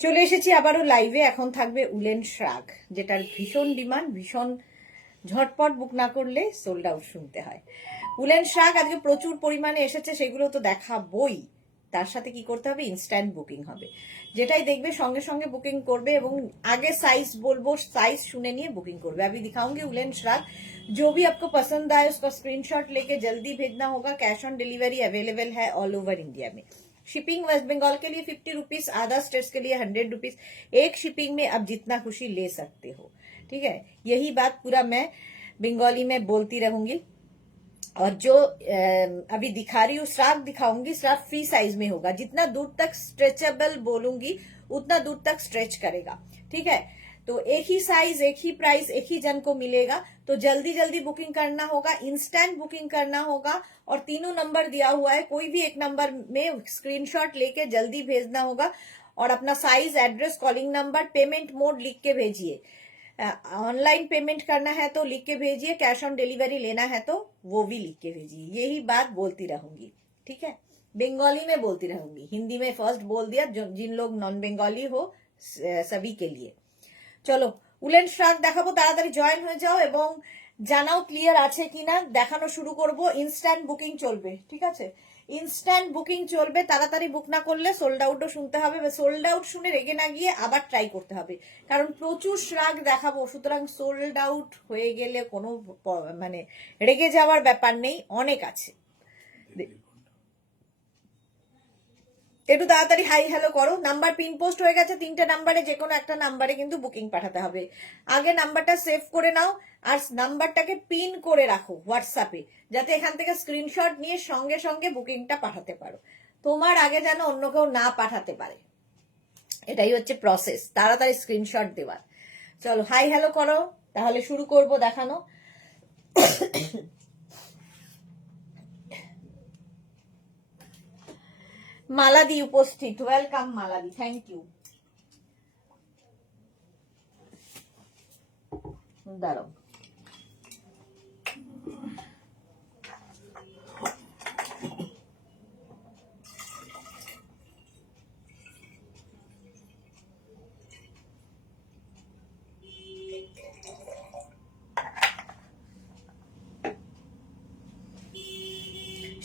চলে এসেছি আবারও লাইভে। এখন থাকবে উলেন শ্রাগ, যেটার ভীষণ ডিমান্ড, ভীষণ ঝটপট বুক না করলে সোল্ড আউট শুনতে হয়। উলেন শ্রাগ আজকে প্রচুর পরিমাণে এসেছে, সেগুলো তো দেখাবই। তার সাথে কি করতে হবে, ইনস্ট্যান্ট বুকিং হবে। যেটাই দেখবে সঙ্গে সঙ্গে বুকিং করবে, এবং आगे साइज बोलबो, साइज सुने नहीं बुकिंग करवे। अभी दिखाऊंगी उलेन श्राग। जो भी आपको पसंद आए उसका स्क्रीनशॉट लेके जल्दी भेजना होगा। कैश ऑन डिलीवरी अवेलेबल है ऑल ओवर इंडिया में। शिपिंग वेस्ट बंगाल के लिए 50 रुपीज, अदर स्टेट्स के लिए 100 रुपीज। एक शिपिंग में आप जितना खुशी ले सकते हो, ठीक है। यही बात पूरा मैं बंगाली में बोलती रहूंगी। और जो अभी दिखा रही हूँ श्राग दिखाऊंगी, श्राग फ्री साइज में होगा। जितना दूर तक स्ट्रेचेबल बोलूंगी उतना दूर तक स्ट्रेच करेगा, ठीक है। तो एक ही साइज, एक ही प्राइस, एक ही जन को मिलेगा। तो जल्दी जल्दी बुकिंग करना होगा, इंस्टेंट बुकिंग करना होगा। और तीनों नंबर दिया हुआ है, कोई भी एक नंबर में स्क्रीनशॉट लेके जल्दी भेजना होगा। और अपना size, address, calling number, payment mode लिख के भेजिए। ऑनलाइन पेमेंट करना है तो लिख के भेजिए, कैश ऑन डिलीवरी लेना है तो वो भी लिख के भेजिए। यही बात बोलती रहूंगी, ठीक है। बंगाली में बोलती रहूंगी, हिंदी में फर्स्ट बोल दिया। जिन लोग नॉन बंगाली हो सभी के लिए। চলো উলেন শ্রাগ দেখাবো, তাড়াতাড়ি জয়েন হয়ে যাও এবং জানাও ক্লিয়ার আছে কিনা। দেখানো শুরু করব। ইনস্ট্যান্ট বুকিং চলবে, ঠিক আছে। ইনস্ট্যান্ট বুকিং চলবে, তাড়াতাড়ি বুক না করলে সোল্ড আউটও শুনতে হবে। সোল্ড আউট শুনে রেগে না গিয়ে আবার ট্রাই করতে হবে, কারণ প্রচুর শ্রাগ দেখাবো। সুতরাং সোল্ড আউট হয়ে গেলে কোনো মানে রেগে যাওয়ার ব্যাপার নেই, অনেক আছে। একটু তাড়াতাড়ি হাই হ্যালো করো। নাম্বার পিন পোস্ট হয়ে গেছে, 3টে নাম্বারে যে কোনো একটা নাম্বারে কিন্তু বুকিং পাঠাতে হবে। আগে নাম্বারটা সেভ করে নাও আর নাম্বারটাকে পিন করে রাখো হোয়াটসঅ্যাপে, যাতে এখান থেকে স্ক্রিনশট নিয়ে সঙ্গে সঙ্গে বুকিংটা পাঠাতে পারো। তোমার আগে যেন অন্য কেউ না পাঠাতে পারে, এটাই হচ্ছে প্রসেস তাড়াতাড়ি স্ক্রিনশট দেওয়ার। চলো হাই হ্যালো করো, তাহলে শুরু করব দেখানো। মালাদি উপস্থিত, ওয়েলকাম মালাদি, থ্যাংক ইউ। দাঁড়াও,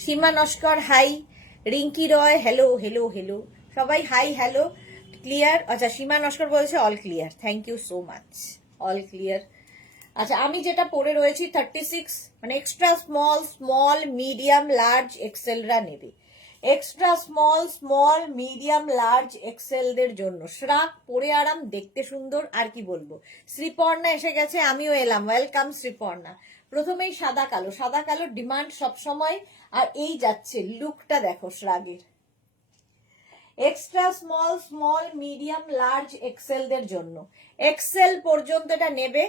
Seema Naskar hi, Rinki Roy hello hello hello, সবাই হাই হ্যালো। ক্লিয়ার? আচ্ছা সীমা নস্কর বলছে all clear, thank you so much, all clear. আচ্ছা আমি যেটা পরে রয়েছি 36, মানে extra small, small, medium, large, এক্সেলরা নেবে। Extra small, small, medium, large, এক্সেলদের জন্য শ্রাগ পরে আরাম, দেখতে সুন্দর। আর কি বলবো, শ্রীপর্ণা এসে গেছে, আমিও এলাম, ওয়েলকাম শ্রীপর্ণা। প্রথমেই সাদা কালো, সাদা কালো ডিমান্ড সবসময়। আর এই যাচ্ছে লুকটা দেখো শ্রাগের। Extra small, small, medium, large, এক্সেলদের জন্য। এক্সেল পর্যন্ত এটা নেবে,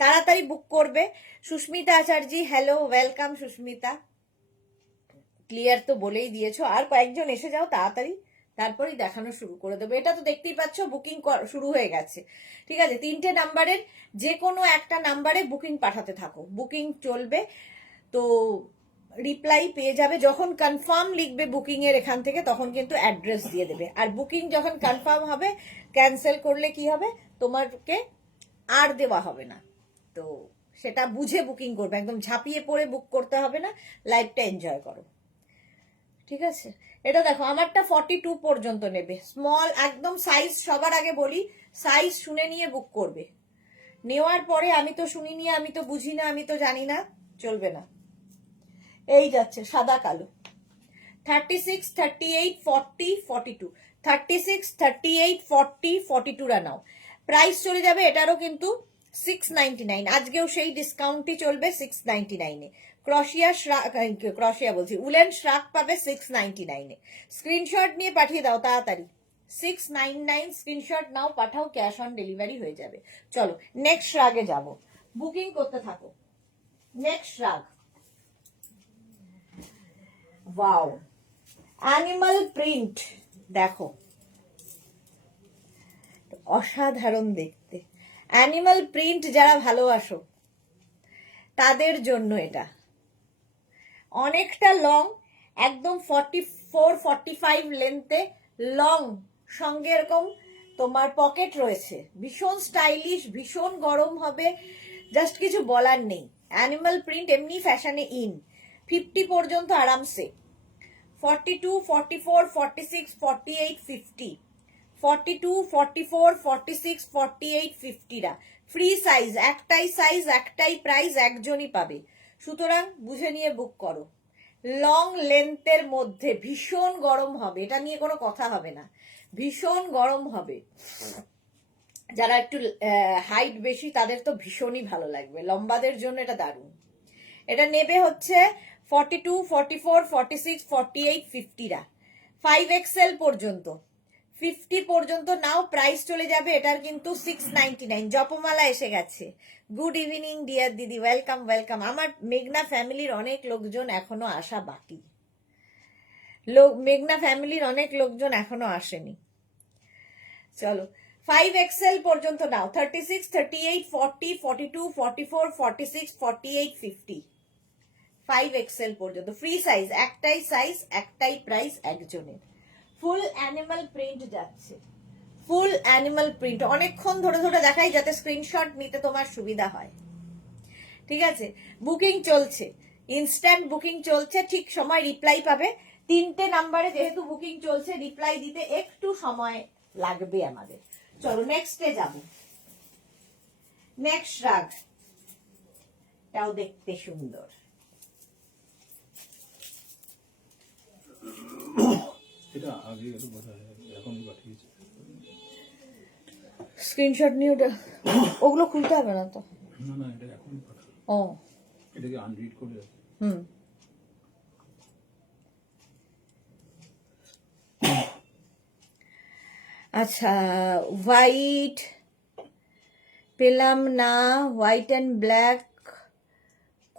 তাড়াতাড়ি বুক করবে। Susmita Acharjee hello, welcome Susmita. Clear তো বলেই দিয়েছো, আর কয়েকজন এসে যাও তাড়াতাড়ি, তারপরেই দেখানো শুরু করে দেবো। এটা তো দেখতেই পাচ্ছ বুকিং শুরু হয়ে গেছে, ঠিক আছে। 3টে নাম্বারের যে কোনো একটা নাম্বারে বুকিং পাঠাতে থাকো, বুকিং চলবে। তো রিপ্লাই পেয়ে যাবে যখন কনফার্ম লিখবে বুকিং এর এখান থেকে, তখন কিন্তু অ্যাড্রেস দিয়ে দেবে। আর বুকিং যখন কনফার্ম হবে, ক্যান্সেল করলে কি হবে, তোমাকে আর দেওয়া হবে না। তো সেটা বুঝে বুকিং করবে, একদম ঝাঁপিয়ে পড়ে বুক করতে হবে না। লাইফটা এনজয় করো, ঠিক আছে। এটা দেখো আমারটা 42 পর্যন্ত নেবে, স্মল একদম। সাইজ সবার আগে বলি, সাইজ শুনে নিয়ে বুক করবে। নেওয়ার পরে আমি তো শুনিনি, আমি তো বুঝি না, আমি তো জানি না, চলবে না। এই যাচ্ছে সাদা কালো 36, 38, 40, 42, 36, 38, 40, 42 নাও। প্রাইস চলে যাবে এটারও কিন্তু 699। আজকেও সেই ডিসকাউন্টই চলবে 699-এ। ক্রশিয়া বলছি, উলেন শ্রাগ পাবে 699-এ। স্ক্রিনশট নিয়ে পাঠিয়ে দাও তাড়াতাড়ি, 699 স্ক্রিনশট নাও, পাঠাও, ক্যাশ অন ডেলিভারি হয়ে যাবে। চলো নেক্সট শ্রাগে যাব, বুকিং করতে থাকো। নেক্সট শ্রাগ, ওয়াও, অ্যানিমাল প্রিন্ট দেখো, অসাধারণ দেখতে। অ্যানিমাল প্রিন্ট যারা ভালোবাসো তাদের জন্য এটা। অনেকটা লং, একদম 44, 45 লেন্থে লং, সঙ্গে এরকম তোমার পকেট রয়েছে, ভীষণ স্টাইলিশ, ভীষণ গরম হবে, জাস্ট কিছু বলার নেই। অ্যানিমাল প্রিন্ট এমনি ফ্যাশনে ইন, 50 পর্যন্ত আরামসে, 42, 44, 46, 48, 50, 42, 44, 46, 48, 50 রা ফ্রি সাইজ, একটাই প্রাইস, একজনই পাবে। সুতরাং বুঝে নিয়ে বুক করো। লং লেন্থের মধ্যে ভীষণ গরম হবে, এটা নিয়ে কোনো কথা হবে না, ভীষণ গরম হবে। যারা একটু হাইট বেশি তাদের তো ভীষণই ভালো লাগবে, লম্বাদের জন্য এটা দারুণ। এটা নেবে হচ্ছে 42, 44, 46, 48, 50 রা, 5XL পর্যন্ত, 50 পর্যন্ত নাও, প্রাইস চলে যাবে এটার কিন্তু 699। জপমালা এসে গেছে, গুড ইভিনিং ডিয়ার দিদি, ওয়েলকাম ওয়েলকাম। আমার মেঘনা ফ্যামিলির অনেক লোকজন এখনো আসা বাকি, মেঘনা ফ্যামিলির অনেক লোকজন এখনো আসেনি। চলো 5XL পর্যন্ত নাও, 36, 38, 40, 42, 44, 46, 48, 50, 5XL পর্যন্ত ফ্রি সাইজ, একটাই প্রাইস, একজনের। ফুল অ্যানিমাল প্রিন্ট যাচ্ছে, ফুল অ্যানিমাল প্রিন্ট, অনেকক্ষণ ধরে ধরে দেখাই যাতে স্ক্রিনশট নিতে তোমার সুবিধা হয়। ঠিক আছে, বুকিং চলছে, ইনস্ট্যান্ট বুকিং চলছে, ঠিক সময় রিপ্লাই পাবে। 3টে নাম্বারে যেহেতু বুকিং চলছে, রিপ্লাই দিতে একটু সময় লাগবে আমাদের। চলো নেক্সটে যাব। নেক্সট রাগ, এটাও দেখতে সুন্দর, এটা আগে এত কথা এখনই পাঠিয়েছে। স্ক্রিনশট নিয়ে ওটা, ওগুলো খুলতে হবে না তো? না না, এটা এখনই পাঠালো। ও, এটাকে আনরিড করে আছে। হুম, আচ্ছা। হোয়াইট পেলাম না, হোয়াইট অ্যান্ড ব্ল্যাক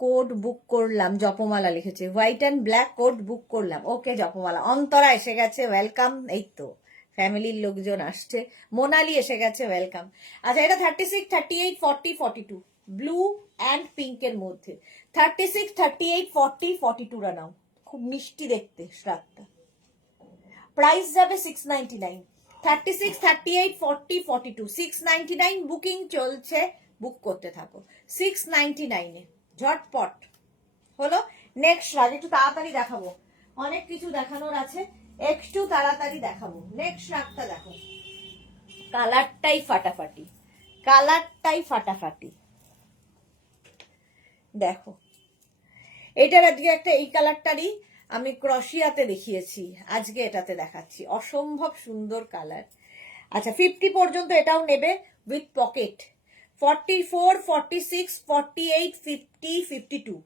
কোড বুক করলাম, জপমালা লিখেছে, হোয়াইট অ্যান্ড ব্ল্যাক কোড বুক করলাম। ওকে জপমালা, অন্তরা এসে গেছে, ওয়েলকাম। এই তো ফ্যামিলির লোকজন আসছে, মোনালি এসে গেছে, ওয়েলকাম। আচ্ছা, এটা 36, 38, 40, 42, ব্লু অ্যান্ড পিঙ্কের মধ্যে, 36, 38, 40, 42 রা নাও, খুব মিষ্টি দেখতে শ্রাগটা। প্রাইস যাবে 699, 36, 38, 40, 42, 699, বুকিং চলছে, বুক করতে থাকো 699 এ, ঝটপট হলো। নেক্সট রাগ একটু তাড়াতাড়ি দেখাবো, অনেক কিছু দেখানোর আছে, একটু তাড়াতাড়ি দেখাবো। নেক্সট রাগটা দেখো, কালারটাই ফাটাফাটি, কালারটাই ফাটাফাটি, দেখো এটার আজকে একটা, এই কালারটারই আমি ক্রশিয়াতে দেখিয়েছি, আজকে এটাতে দেখাচ্ছি, অসম্ভব সুন্দর কালার। আচ্ছা, 50 পর্যন্ত এটাও নেবে উইথ পকেট, 44, 46, 48, 50, 52,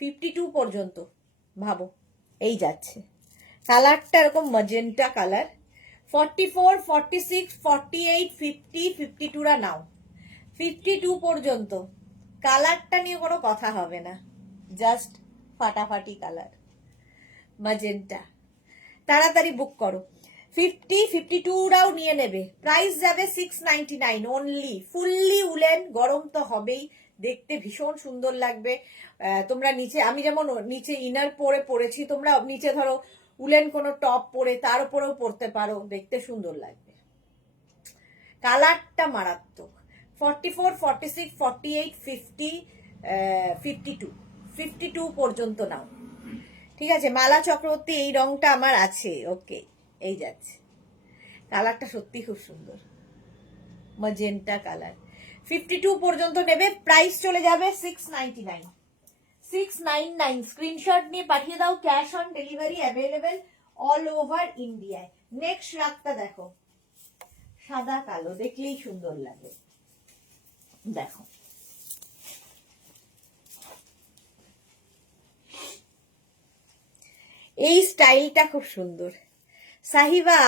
52 পর্যন্ত ভাবো, এই যাচ্ছে কালারটা এরকম ম্যাজেন্টা কালার। 44, 46, 48, 50, 52 রা নাও, 52 পর্যন্ত, কালারটা নিয়ে কোনো কথা হবে না, জাস্ট ফাটাফাটি কালার, ম্যাজেন্টা, তাড়াতাড়ি বুক করো। 50, 52 রাও নিয়ে নেবে, প্রাইস যাবে 699 অনলি, ফুললি উলেন, গরম তো হবেই, দেখতে ভীষণ সুন্দর লাগবে। তোমরা নিচে, আমি যেমন নিচে ইনার পরে পরেছি, তোমরা নিচে ধরো উলেন কোনো টপ পরে তার উপরেও পরতে পারো, দেখতে সুন্দর লাগবে, কালারটা মারাত্মক। 44, 46, 48, 50, 52, 52 পর্যন্ত নাও। ঠিক আছে, মালা চক্রবর্তী, এই রংটা আমার আছে, ওকে, এই যাচ্ছে, কালারটা সত্যি খুব সুন্দর, ম্যাজেন্টা কালার। 52 পর্যন্ত নেবে, প্রাইস চলে যাবে 699, 699, স্ক্রিনশট নিয়ে পাঠিয়ে দাও, cash on delivery available all over ইন্ডিয়ায়। নেক্সট রাগটা দেখো, সাদা কালো, দেখলেই সুন্দর লাগে, দেখো এই স্টাইলটা খুব সুন্দর। সাহিবা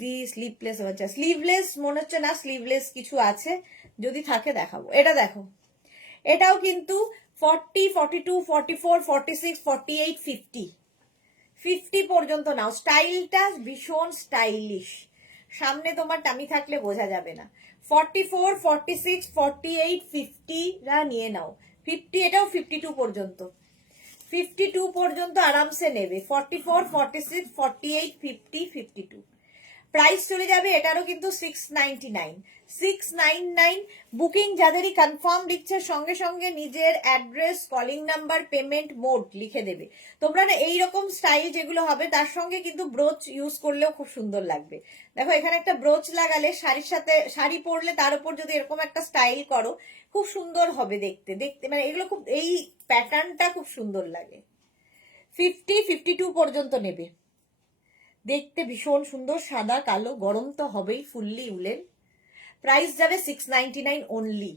দি স্লিভলেস, আচ্ছা স্লিভলেস মনে হচ্ছে না, স্লিভলেস কিছু আছে, যদি থাকে দেখাবো। এটা দেখো, এটাও কিন্তু 40, 42, 44, 46, 48, 50, 50 পর্যন্ত নাও, স্টাইলটা ভীষণ স্টাইলিশ, সামনে তোমার টামি থাকলে বোঝা যাবে না। 44, 46, 48, 50 রা নিয়ে নাও, 50, এটাও 52 পর্যন্ত, 52 পর্যন্ত আরামসে নেবে, 44, 46, 48, 50, 52, প্রাইস চলে যাবে এটারও কিন্তু 699 699। বুকিং যাদেরই কনফার্ম লিখছে সঙ্গে সঙ্গে নিজের address, calling number, payment mode লিখে দেবে। তোমরা না এইরকম স্টাইল যেগুলো হবে তার সঙ্গে কিন্তু ব্রোচ ইউজ করলেও খুব সুন্দর লাগবে। দেখো এখানে একটা ব্রোচ লাগালে শাড়ির সাথে, শাড়ি পরলে তার উপর যদি এরকম একটা স্টাইল করো খুব সুন্দর হবে দেখতে দেখতে, মানে এগুলো খুব, এই প্যাটার্নটা খুব সুন্দর লাগে। 52 পর্যন্ত নেবে, দেখতে ভীষণ সুন্দর, সাদা কালো, গরম তো হবেই, ফুললি উলেন। প্রাইস যাবে 699 অনলি,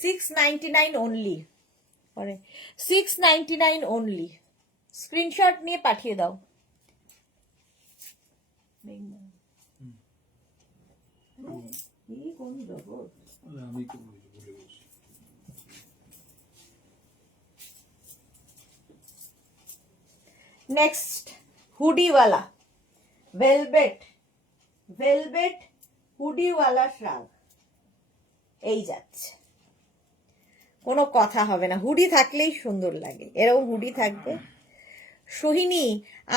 699 অনলি, 699 অনলি। স্ক্রিনশট নিয়ে পাঠিয়ে দাও। আমি তো ভুলে গেছি। নেক্সট হুডিওয়ালা ভেলভেট, ভেলভেট হুডিওয়ালা শ্রাগ, এই যাচ্ছে, কোনো কথা হবে না, হুডি থাকলেই সুন্দর লাগে, এরকম হুডি থাকবে। সোহিনী,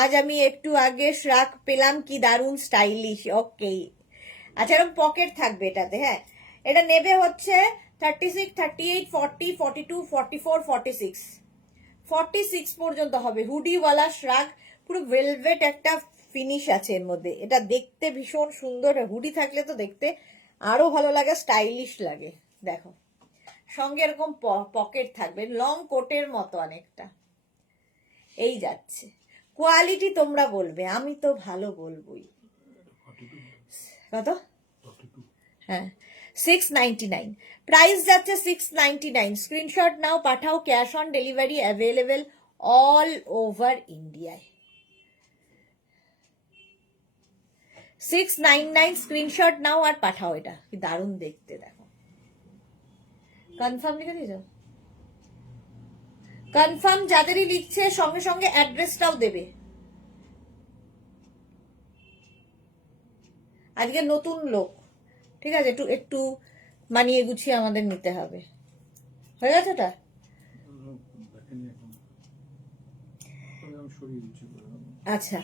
আজ আমি একটু আগে শ্রাগ পেলাম, কি দারুণ স্টাইলিশ। ওকে, আচ্ছা এরকম পকেট থাকবে এটাতে। হ্যাঁ, এটা নেবে হচ্ছে 36, 38, 40, 42, 44, 46, 46 পর্যন্ত হবে। হুডিওয়ালা শ্রাগ, পুরো ভেলভেট একটা ফিনিশ আছে এর মধ্যে। এটা দেখতে ভীষণ সুন্দর, হুডি থাকলে তো দেখতে আরো ভালো লাগে, স্টাইলিশ লাগে। দেখো সঙ্গে এরকম পকেট থাকবে, লং কোটের মতো অনেকটা, এই যাচ্ছে। কোয়ালিটি তোমরা বলবে, আমি তো ভালো বলবোই। কত? হ্যাঁ 699, প্রাইস যাচ্ছে 699। স্ক্রিনশট নাও, পাঠাও, cash on delivery available all over ইন্ডিয়ায়। 699 স্ক্রিনশট নাও আর পাঠাও। এটা কি দারুণ দেখতে, দেখো। কনফার্ম লিখে দিয়েছ? কনফার্ম যাদেরই লিখছে সঙ্গে সঙ্গে অ্যাড্রেসটাও দেবে। আজকে নতুন লোক, ঠিক আছে, একটু একটু মানিয়ে গুছিয়ে আমাদের নিতে হবে। হয়ে গেছে এটা? আচ্ছা,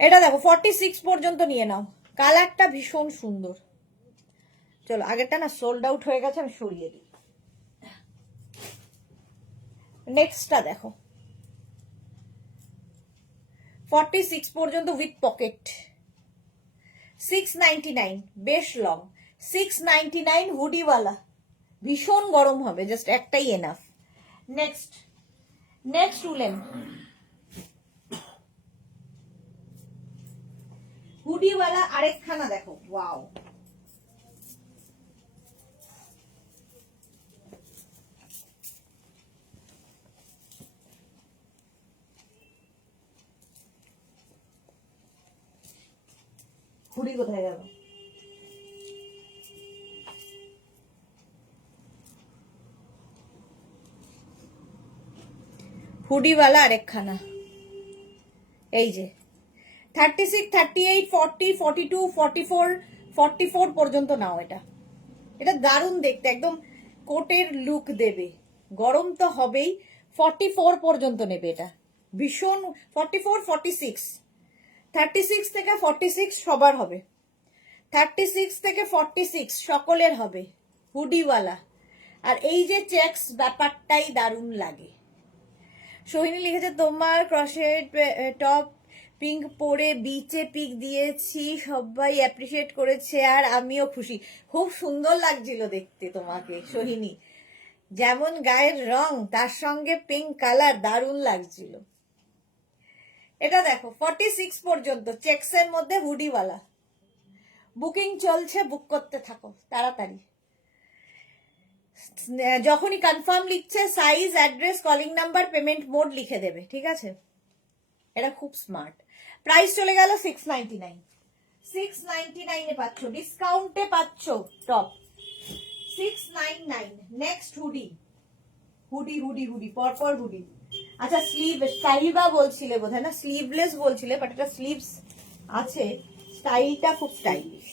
এটা দেখো 46 পর্যন্ত নিয়ে নাও, কালারটা ভীষণ সুন্দর। চলো, আগেরটা না সোল্ড আউট হয়ে গেছে, আমি সরিয়ে দিই। নেক্সটটা দেখো 46 পর্যন্ত উইথ পকেট, 699, বেশ লং, 699 হুডিওয়ালা, ভীষণ গরম হবে, জাস্ট একটাই এনাফ। নেক্সট, নেক্সট উলেন হুডিওয়ালা আরেকখানা দেখো, ওয়াও। হুডি কোথায় গেল? হুডিওয়ালা আরেকখানা, এই যে 36, 38, 40, 42, 44, 44 পর্যন্ত নাও। এটা এটা দারুণ দেখতে, একদম কোটের লুক দেবে, গরম তো হবেই। 44 পর্যন্ত নেবে এটা, ভীষণ। 44, 46, 36 থেকে 46 সবার হবে, 36 থেকে 46 সকলের হবে হুডিওয়ালা। আর এই যে চেক্স ব্যাপারটাই দারুণ লাগে। সোহিনী লিখেছে, তোমার ক্রশেড টপ পিঙ্ক পরে বিচে পিক দিয়েছি, সবাই অ্যাপ্রিসিয়েট করেছে আর আমিও খুশি। খুব সুন্দর লাগছিল দেখতে তোমাকে সোহিনী, যেমন গায়ের রং তার সঙ্গে পিঙ্ক কালার, দারুণ লাগছিল। এটা দেখো 46 পর্যন্ত চেক্সের মধ্যে হুডিওয়ালা, বুকিং চলছে, বুক করতে থাকো তাড়াতাড়ি। যখনই কনফার্ম লিখছে size, address, calling number, payment mode লিখে দেবে, ঠিক আছে? এটা খুব স্মার্ট। প্রাইস চলে গেল 699, 699 এ পাচ্ছ, ডিসকাউন্টে পাচ্ছ top 699। Next hoodie, hoodie hoodie hoodie, পরপর হুডি। আচ্ছা স্লিভ, সাহিবা বলছিলে বোধহয় না, স্লিভলেস বলছিলে, বাট এটা স্লিভস আছে, স্টাইলটা খুব স্টাইলিশ।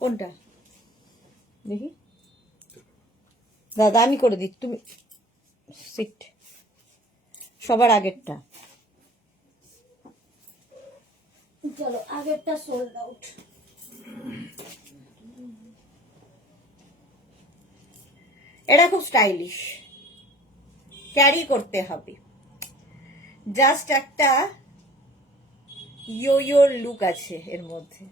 কোনটা দেখি দাদা, আমি করে দিচ্ছি, তুমি সিট, সবার আগেরটা। চলো আগেরটা সোল্ড আউট। এটা খুব স্টাইলিশ, ক্যারি করতে হবে, জাস্ট একটা ইয়োর লুক আছে এর মধ্যে।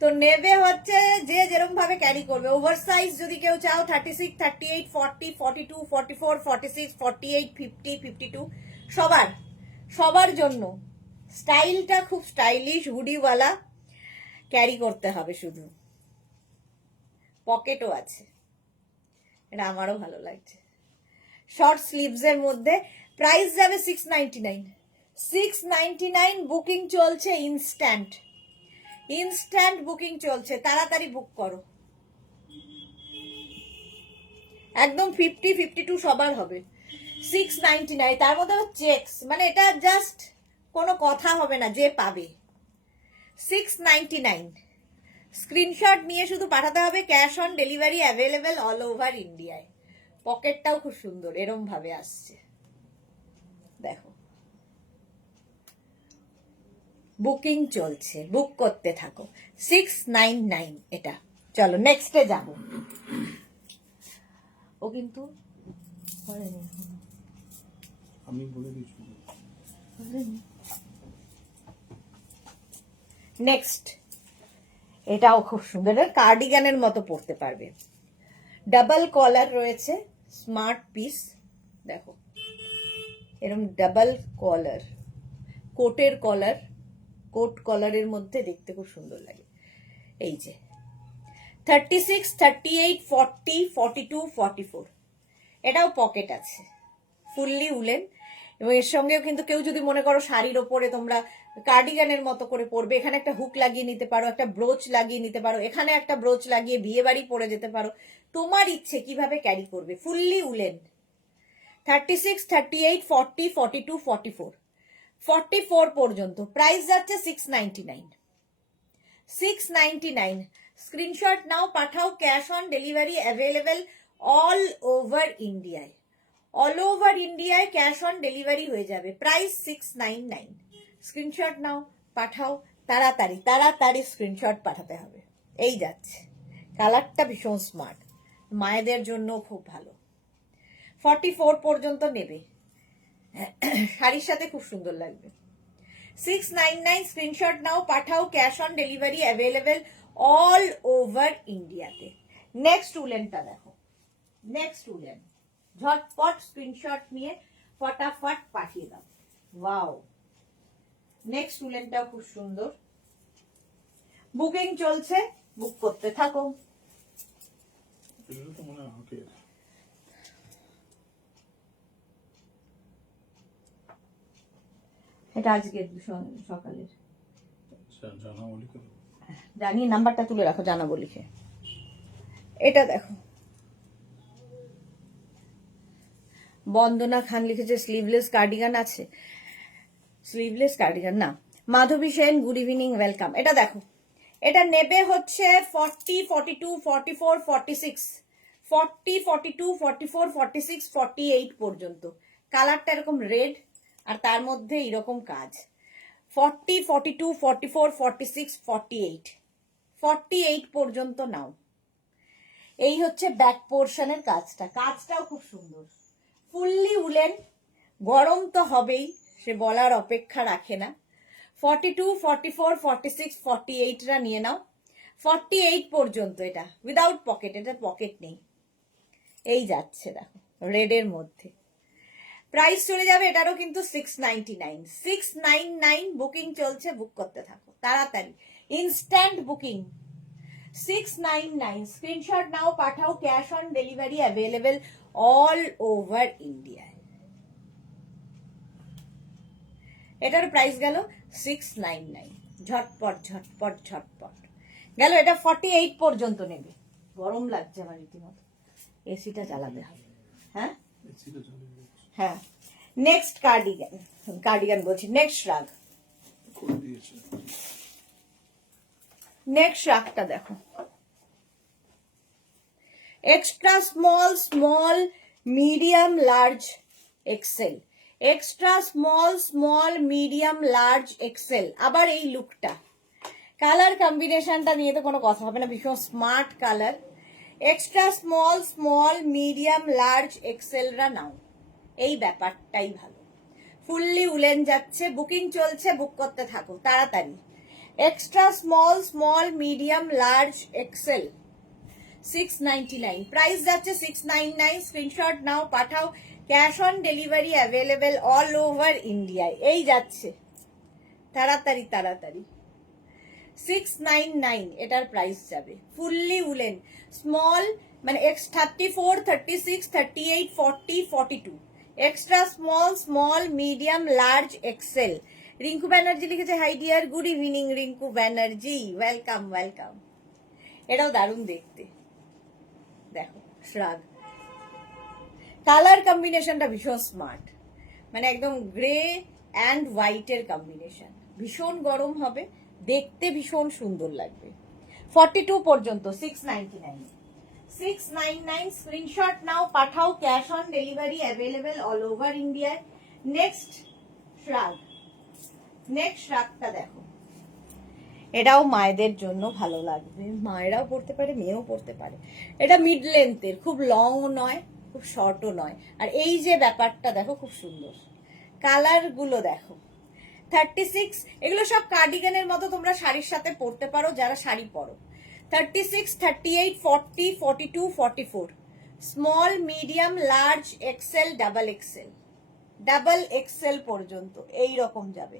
তো নেবে হচ্ছে যে যেরকম ভাবে ক্যারি করবে। ওভার সাইজ যদি কেউ চাও 36, 38, 40, 42, 44, 46, 48, 50, 52 সবার জন্য স্টাইলটা খুব স্টাইলিশ, হুডিওয়ালা ক্যারি করতে হবে শুধু। পকেটও আছে, এটা আমারও ভালো লাগছে। শর্ট স্লিভস এর মধ্যে প্রাইস যাবে 699। 699 বুকিং চলছে, ইনস্ট্যান্ট বুকিং চলছে, তাড়াতাড়ি বুক করো। একদম 50, 52 সবার হবে। 699, তার মধ্যে চেকস, মানে এটা জাস্ট কোনো কথা হবে না, যে পাবে। 699 স্ক্রিনশট নিয়ে শুধু পাঠাতে হবে। Cash on delivery available all over ইন্ডিয়ায়। পকেটটাও খুব সুন্দর, এরম ভাবে আসছে, দেখো। বুকিং চলছে, বুক করতে থাকো। 699 এটা। চলো নেক্সটে যাব। ও কিন্তু আমি বলে দিচ্ছি। নেক্সট, এটাও খুব সুন্দর, কার্ডিগানের মতো পরতে পারবে। ডাবল কলার রয়েছে, স্মার্ট পিস, দেখো এরকম ডাবল কলার, কোটের কলার, কোট কলারের মধ্যে দেখতে খুব সুন্দর লাগে। এই যে 36, 38, 40, 42, 44, এটাও পকেট আছে, ফুললি উলেন। এবং এর সঙ্গেও কিন্তু কেউ যদি মনে করো শাড়ির ওপরে তোমরা কার্ডিগানের মতো করে পরবে, এখানে একটা হুক লাগিয়ে নিতে পারো, একটা ব্রোচ লাগিয়ে নিতে পারো, এখানে একটা ব্রোচ লাগিয়ে বিয়ে বাড়ি পরে যেতে পারো, তোমার ইচ্ছে কিভাবে ক্যারি করবে। Fully woollen. 36, 38, 40, 42, 44, 44 পর্যন্ত প্রাইস যাচ্ছে 699। 699 স্ক্রিনশট নাও, পাঠাও। Cash on delivery available all over ইন্ডিয়ায়। অল ওভার ইন্ডিয়ায় ক্যাশ অন ডেলিভারি হয়ে যাবে। প্রাইস 699। স্ক্রিনশট নাও, পাঠাও, তাড়াতাড়ি স্ক্রিনশট পাঠাতে হবে। এই যাচ্ছে, কালারটা ভীষণ স্মার্ট, মায়েদের জন্য খুব ভালো। 44 পর্যন্ত নেবে, শাড়ির সাথে খুব সুন্দর লাগবে। 699 স্ক্রিনশট নাও, পাঠাও। Cash on delivery available all over ইন্ডিয়াতে। নেক্সট উলেনটা দেখো, নেক্সট উলেন, ঝটপট স্ক্রিনশট নিয়ে ফটাফট পাঠিয়ে দাও। ওয়াও, নেক্সট উলেনটাও খুব সুন্দর, বুকিং চলছে, বুক করতে থাকো। এটা তো মনে হয় হাতের। এটা আজকের সকালের, আচ্ছা, জানাবো লিখে দেবো। জানি, নাম্বারটা তুলে রাখো, জানাবো লিখে। এটা দেখো, বন্দনা খান লিখেছে স্লিভলেস কার্ডিগান আছে। স্লিভলেস কার্ডিগান না, মাধবী সেন গুড ইভিনিং, ওয়েলকাম। এটা দেখো, এটা নেবে হচ্ছে 40, 42, 44, 46, 40, 42, 44, 46, 48 পর্যন্ত। কালারটা এরকম রেড, আর তার মধ্যে এরকম কাজ। 40, 42, 44, 46, 48, 48 পর্যন্ত নাও। এই হচ্ছে ব্যাক পোর্শনের কাজটা, কাজটাও খুব সুন্দর, ফুললি উলেন। গরম তো হবেই, সে বলার অপেক্ষা রাখে না। 42, 44, 46, 48রা নিয়ে নাও। 48 পর্যন্ত এটা উইদাউট পকেট, এটা পকেট নেই। এই যাচ্ছে দেখো, রেডের মধ্যে। প্রাইস চলে যাবে এটারও কিন্তু 699। 699 বুকিং চলছে, বুক করতে থাকো তাড়াতাড়ি, ইনস্ট্যান্ট বুকিং। 699 স্ক্রিনশট নাও, পাঠাও। Cash on delivery available all over ইন্ডিয়ায়। এটার প্রাইস গেল 699। ঝটপট ঝটপট ঝটপট গেল। এটা 48 পর্যন্ত নেবে। গরম লাগছে আমার রীতিমতো, এসিটা চালাতে হবে। হ্যাঁ এসিটা চলে যাচ্ছে। হ্যাঁ, নেক্সট কার্ডিগান বলছি, নেক্সট রাগ। করে দিয়েছে। নেক্সট রাগটা দেখো, extra small, small, medium, large, XL. Extra small, small, medium, large, XL. আবার এই লুকটা, কালার কম্বিনেশনটা নিয়ে তো কোনো কথা হবে না, ভীষণ smart colour. Extra small, small, medium, large, এক্সেলরা নাও, এই ব্যাপারটাই ভালো। ফুললি উলেন যাচ্ছে, বুকিং চলছে, বুক করতে থাকো তাড়াতাড়ি। Extra small, small, medium, large, XL 699, price যাচ্ছে 699। স্ক্রিনশট নাও, পাঠাও। Cash on delivery available all over ইন্ডিয়ায়। এই যাচ্ছে, তাড়াতাড়ি তাড়াতাড়ি। 699 এটার প্রাইস যাবে। ফুললি উলেন, স্মল মানে X34, 36, 38, 40, 42, extra small, small, medium, large, XL. Rinku Banerjee লিখেছে, hi dear, good evening Rinku Banerjee, welcome welcome. এটাও দারুণ দেখতে, দেখো শ্রাগ। কালার কম্বিনেশনটা ভীষণ স্মার্ট, মানে একদম গ্রে অ্যান্ড হোয়াইটের কম্বিনেশন। ভীষণ গরম হবে, দেখতে ভীষণ সুন্দর লাগবে। 42 পর্যন্ত 699, 699। স্ক্রিনশট নাও, পাঠাও। Cash on delivery available all over ইন্ডিয়ায়। নেক্সট শ্রাগ, নেক্সট শ্রাগটা দেখো, এটাও মায়েদের জন্য ভালো লাগবে, মায়েরাও পড়তে পারে, মেয়েও পড়তে পারে। এটা মিড লেন্থের, খুব লংও নয়, খুব শর্টও নয়। আর এই যে ব্যাপারটা দেখো, খুব সুন্দর কালার গুলো দেখো। 36, এগুলো সব কার্ডিগানের মতো তোমরা শাড়ির সাথে পরতে পারো যারা শাড়ি পরো। 36, 38, 40, 42, 44, small, medium, large, XL, double XL. Double XL পর্যন্ত এই রকম যাবে।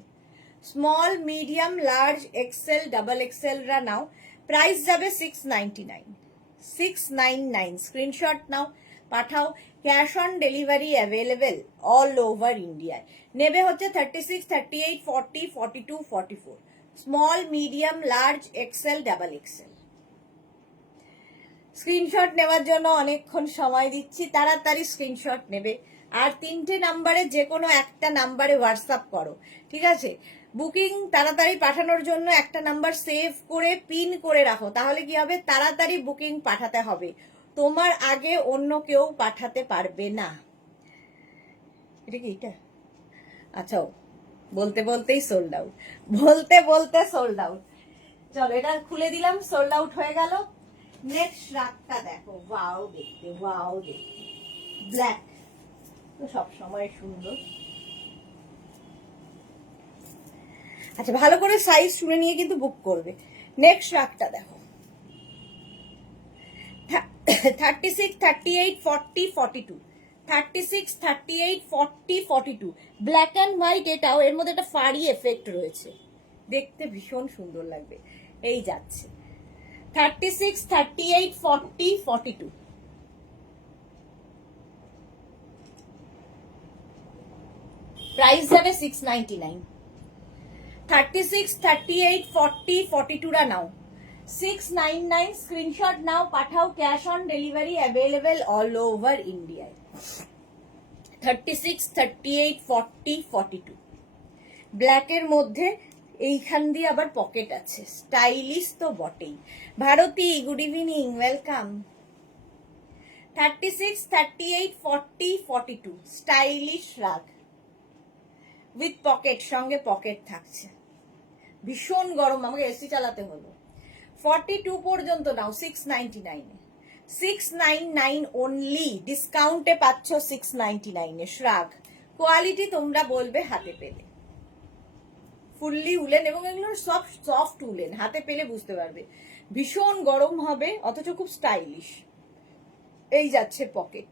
Small, medium, large, XL, double এক্সেলরা নাও, প্রাইস যাবে 699, 699। স্ক্রিনশট নাও, পাঠাও। Cash on delivery available all over ইন্ডিয়ায়। নেবে হচ্ছে 36, 38, 40, 42, 44, small, medium, large, XL, double XL. Screenshot নেওয়ার জন্য অনেকক্ষণ সময় দিচ্ছি, তাড়াতাড়ি স্ক্রিনশট নেবে। আর 3টে নাম্বারে যে কোনো একটা নাম্বারে হোয়াটসঅ্যাপ করো, ঠিক আছে? বুকিং তাড়াতাড়ি পাঠানোর জন্য একটা নাম্বার সেভ করে পিন করে রাখো, তাহলে কি হবে, তাড়াতাড়ি বুকিং পাঠাতে হবে, তোমার আগে অন্য কেউ পাঠাতে পারবে না। এটা কি এটা? আচ্ছা, বলতে বলতেই সোল্ড আউট, বলতে বলতে সোল্ড আউট। চলো এটা খুলে দিলাম, সোল্ড আউট হয়ে গেল। নেক্সট রাতটা দেখো, ওয়াও দেখতে, ওয়াও দেখতে। ব্ল্যাক তো সবসময় সুন্দর। আচ্ছা, ভালো করে সাইজ শুনে নিয়ে কিন্তু বুক করবে। নেক্সট রাতটা দেখো, 36, 38, 40, 42, 36, 38, 40, 42, ব্ল্যাক অ্যান্ড হোয়াইট। এটাও এর মধ্যে একটা ফাড়ি এফেক্ট রয়েছে, দেখতে ভীষণ সুন্দর লাগবে। এই যাচ্ছে 36, 38, 40, 42, প্রাইস যাবে 699। 36, 38, 40, 42 রা নাও, 699। স্ক্রিনশট নাও, পাঠাও। Cash on delivery available all over ইন্ডিয়ায়। 36, 38, 40, 42, ব্ল্যাকের মধ্যে এইখান দিয়ে আবার পকেট আছে, স্টাইলিশ তো বটেই। Bharati, good evening, welcome. 36, 38, 40, 42, stylish রাগ উইথ পকেট, সঙ্গে পকেট থাকছে। ভীষণ গরম, আমাকে এসি চালাতে হলো। 42 পর্যন্ত নাও, 699, 699 অনলি। ডিসকাউন্টে পাচ্ছ 699 শ্রাগ। কোয়ালিটি তোমরা বলবে হাতে পেলে। ফুললি উলেন, এবং এগুলো সব সফট উলেন, হাতে পেলে বুঝতে পারবে। ভীষণ গরম হবে, অথচ খুব স্টাইলিশ। এই যাচ্ছে পকেট,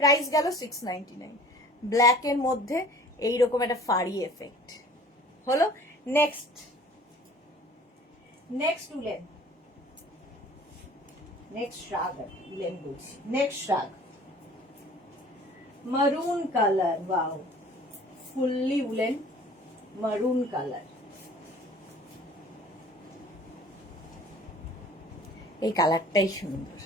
প্রাইস গেল 699। ব্ল্যাক এর মধ্যে এইরকম একটা ফাড়ি এফেক্ট হলো। Next, next woollen, next shrug, woollen বলছি, next shrug, maroon colour. Wow, fully woollen, maroon colour. এই কালারটাই সুন্দর।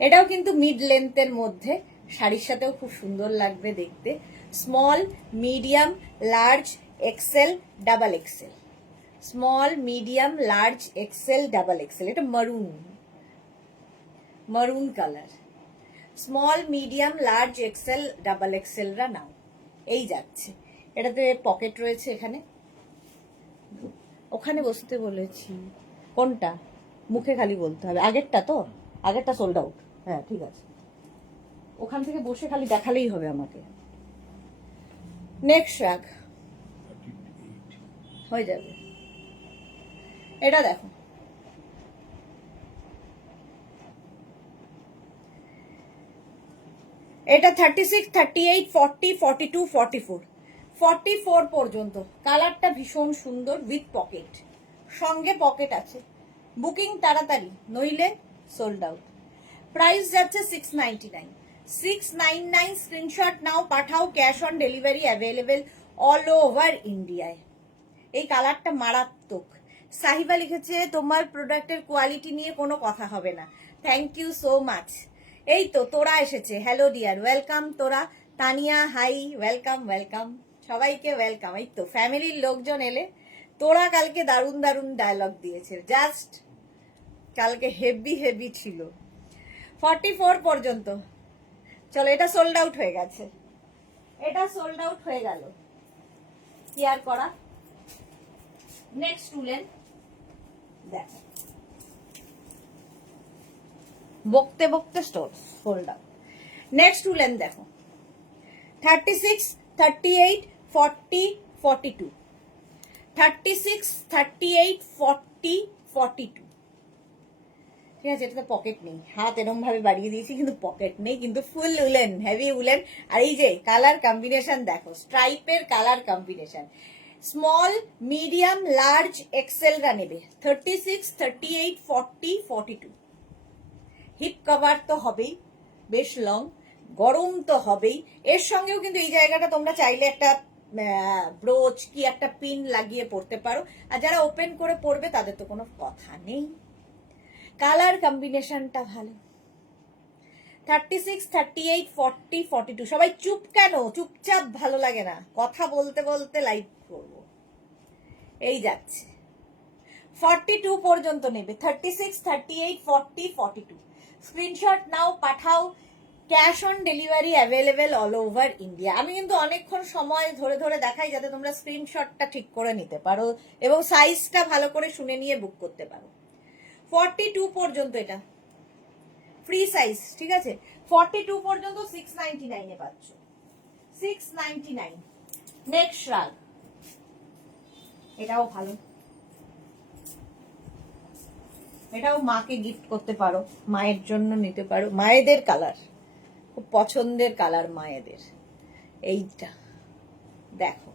এটাও কিন্তু মিড লেন্থের মধ্যে, শাড়ির সাথেও খুব সুন্দর লাগবে দেখতে। Small, medium, large, XL, double XL, small, medium, large, XL, double XL. এটা maroon, maroon colour, small medium large XL double এক্সেলরা নাও। এই যাচ্ছে, এটাতে পকেট রয়েছে এখানে, ওখানে বসতে বলেছি। কোনটা? মুখে খালি বলতে হবে। আগেরটা তো, আগেরটা সোল্ড আউট। হ্যাঁ ঠিক আছে, ওখান থেকে বসে খালি দেখালেই হবে আমাকে। নেক্সট রাগ 38 হয়ে যাবে। এটা দেখো, এটা 36, 38, 40, 42, 44, 44 পর্যন্ত। কালারটা ভীষণ সুন্দর উইথ পকেট, সঙ্গে পকেট আছে। বুকিং তাড়াতাড়ি, নইলে সোল্ড আউট। প্রাইস যাচ্ছে 699, 699। স্ক্রিনশট নাও, পাঠাও, cash on delivery available all over ইন্ডিয়ায়। এই কালারটা মারাত্মক। সাহিবা লিখেছে তোমার প্রোডাক্টের কোয়ালিটি নিয়ে কোনো কথা হবে না। Thank you so much. এই তো তোরা এসেছে, হ্যালো ডিয়ার, ওয়েলকাম তোরা। তানিয়া হাই, ওয়েলকাম ওয়েলকাম, সবাইকে ওয়েলকাম। এই তো ফ্যামিলির লোকজন এলে। তোরা কালকে দারুণ দারুণ ডায়লগ দিয়েছে, জাস্ট কালকে হেভি হেভি ছিল। 44 পর্যন্ত। চলো, এটা সোল্ড আউট হয়ে গেছে, এটা সোল্ড আউট হয়ে গেল, কি আর করা। নেক্সট উলেন দেখো, বকতে বকতে store sold out. Next woollen দেখো, 36, 38, 40, 42, 36, 38, 40, 42। ঠিক আছে, এটাতে পকেট নেই, হাত এরকম ভাবে বাড়িয়ে দিয়েছি কিন্তু পকেট নেই, কিন্তু ফুল উলেন, হেভি উলেন। আর এই যে কালার কম্বিনেশন দেখো, স্ট্রাইপের colour combination. Small medium large এক্সেলরা নেবে 36, 38, 40, 42। হিপ কভার তো হবেই, বেশ লং, গরম তো হবেই। এর সঙ্গেও কিন্তু এই জায়গাটা তোমরা চাইলে একটা ব্রোচ কি একটা পিন লাগিয়ে পড়তে পারো। আর যারা ওপেন করে পড়বে তাদের তো কোনো কথা নেই। কালার কম্বিনেশনটা ভালো। 36, 38, 40, 42। সবাই চুপ কেন? চুপচাপ ভালো লাগে না, কথা বলতে বলতে লাইভ করবো। এই যাচ্ছে 42 পর্যন্ত নেবে, 36, 38, 40, 42। স্ক্রিনশট নাও, পাঠাও, cash on delivery available all over India. আমি কিন্তু অনেকক্ষণ সময় ধরে ধরে দেখাই যাতে তোমরা স্ক্রিনশটটা ঠিক করে নিতে পারো এবং সাইজটা ভালো করে শুনে নিয়ে বুক করতে পারো। 42 পর্যন্ত এটা ফ্রি সাইজ, ঠিক আছে। 42 পর্যন্ত 699 এ পাচ্ছ, 699। নেক্সট রাগ, এটাও ভালো, এটাও মাকে গিফট করতে পারো, মায়ের জন্য নিতে পারো। মায়েদের কালার, খুব পছন্দের কালার মায়েদের। এইটা দেখো,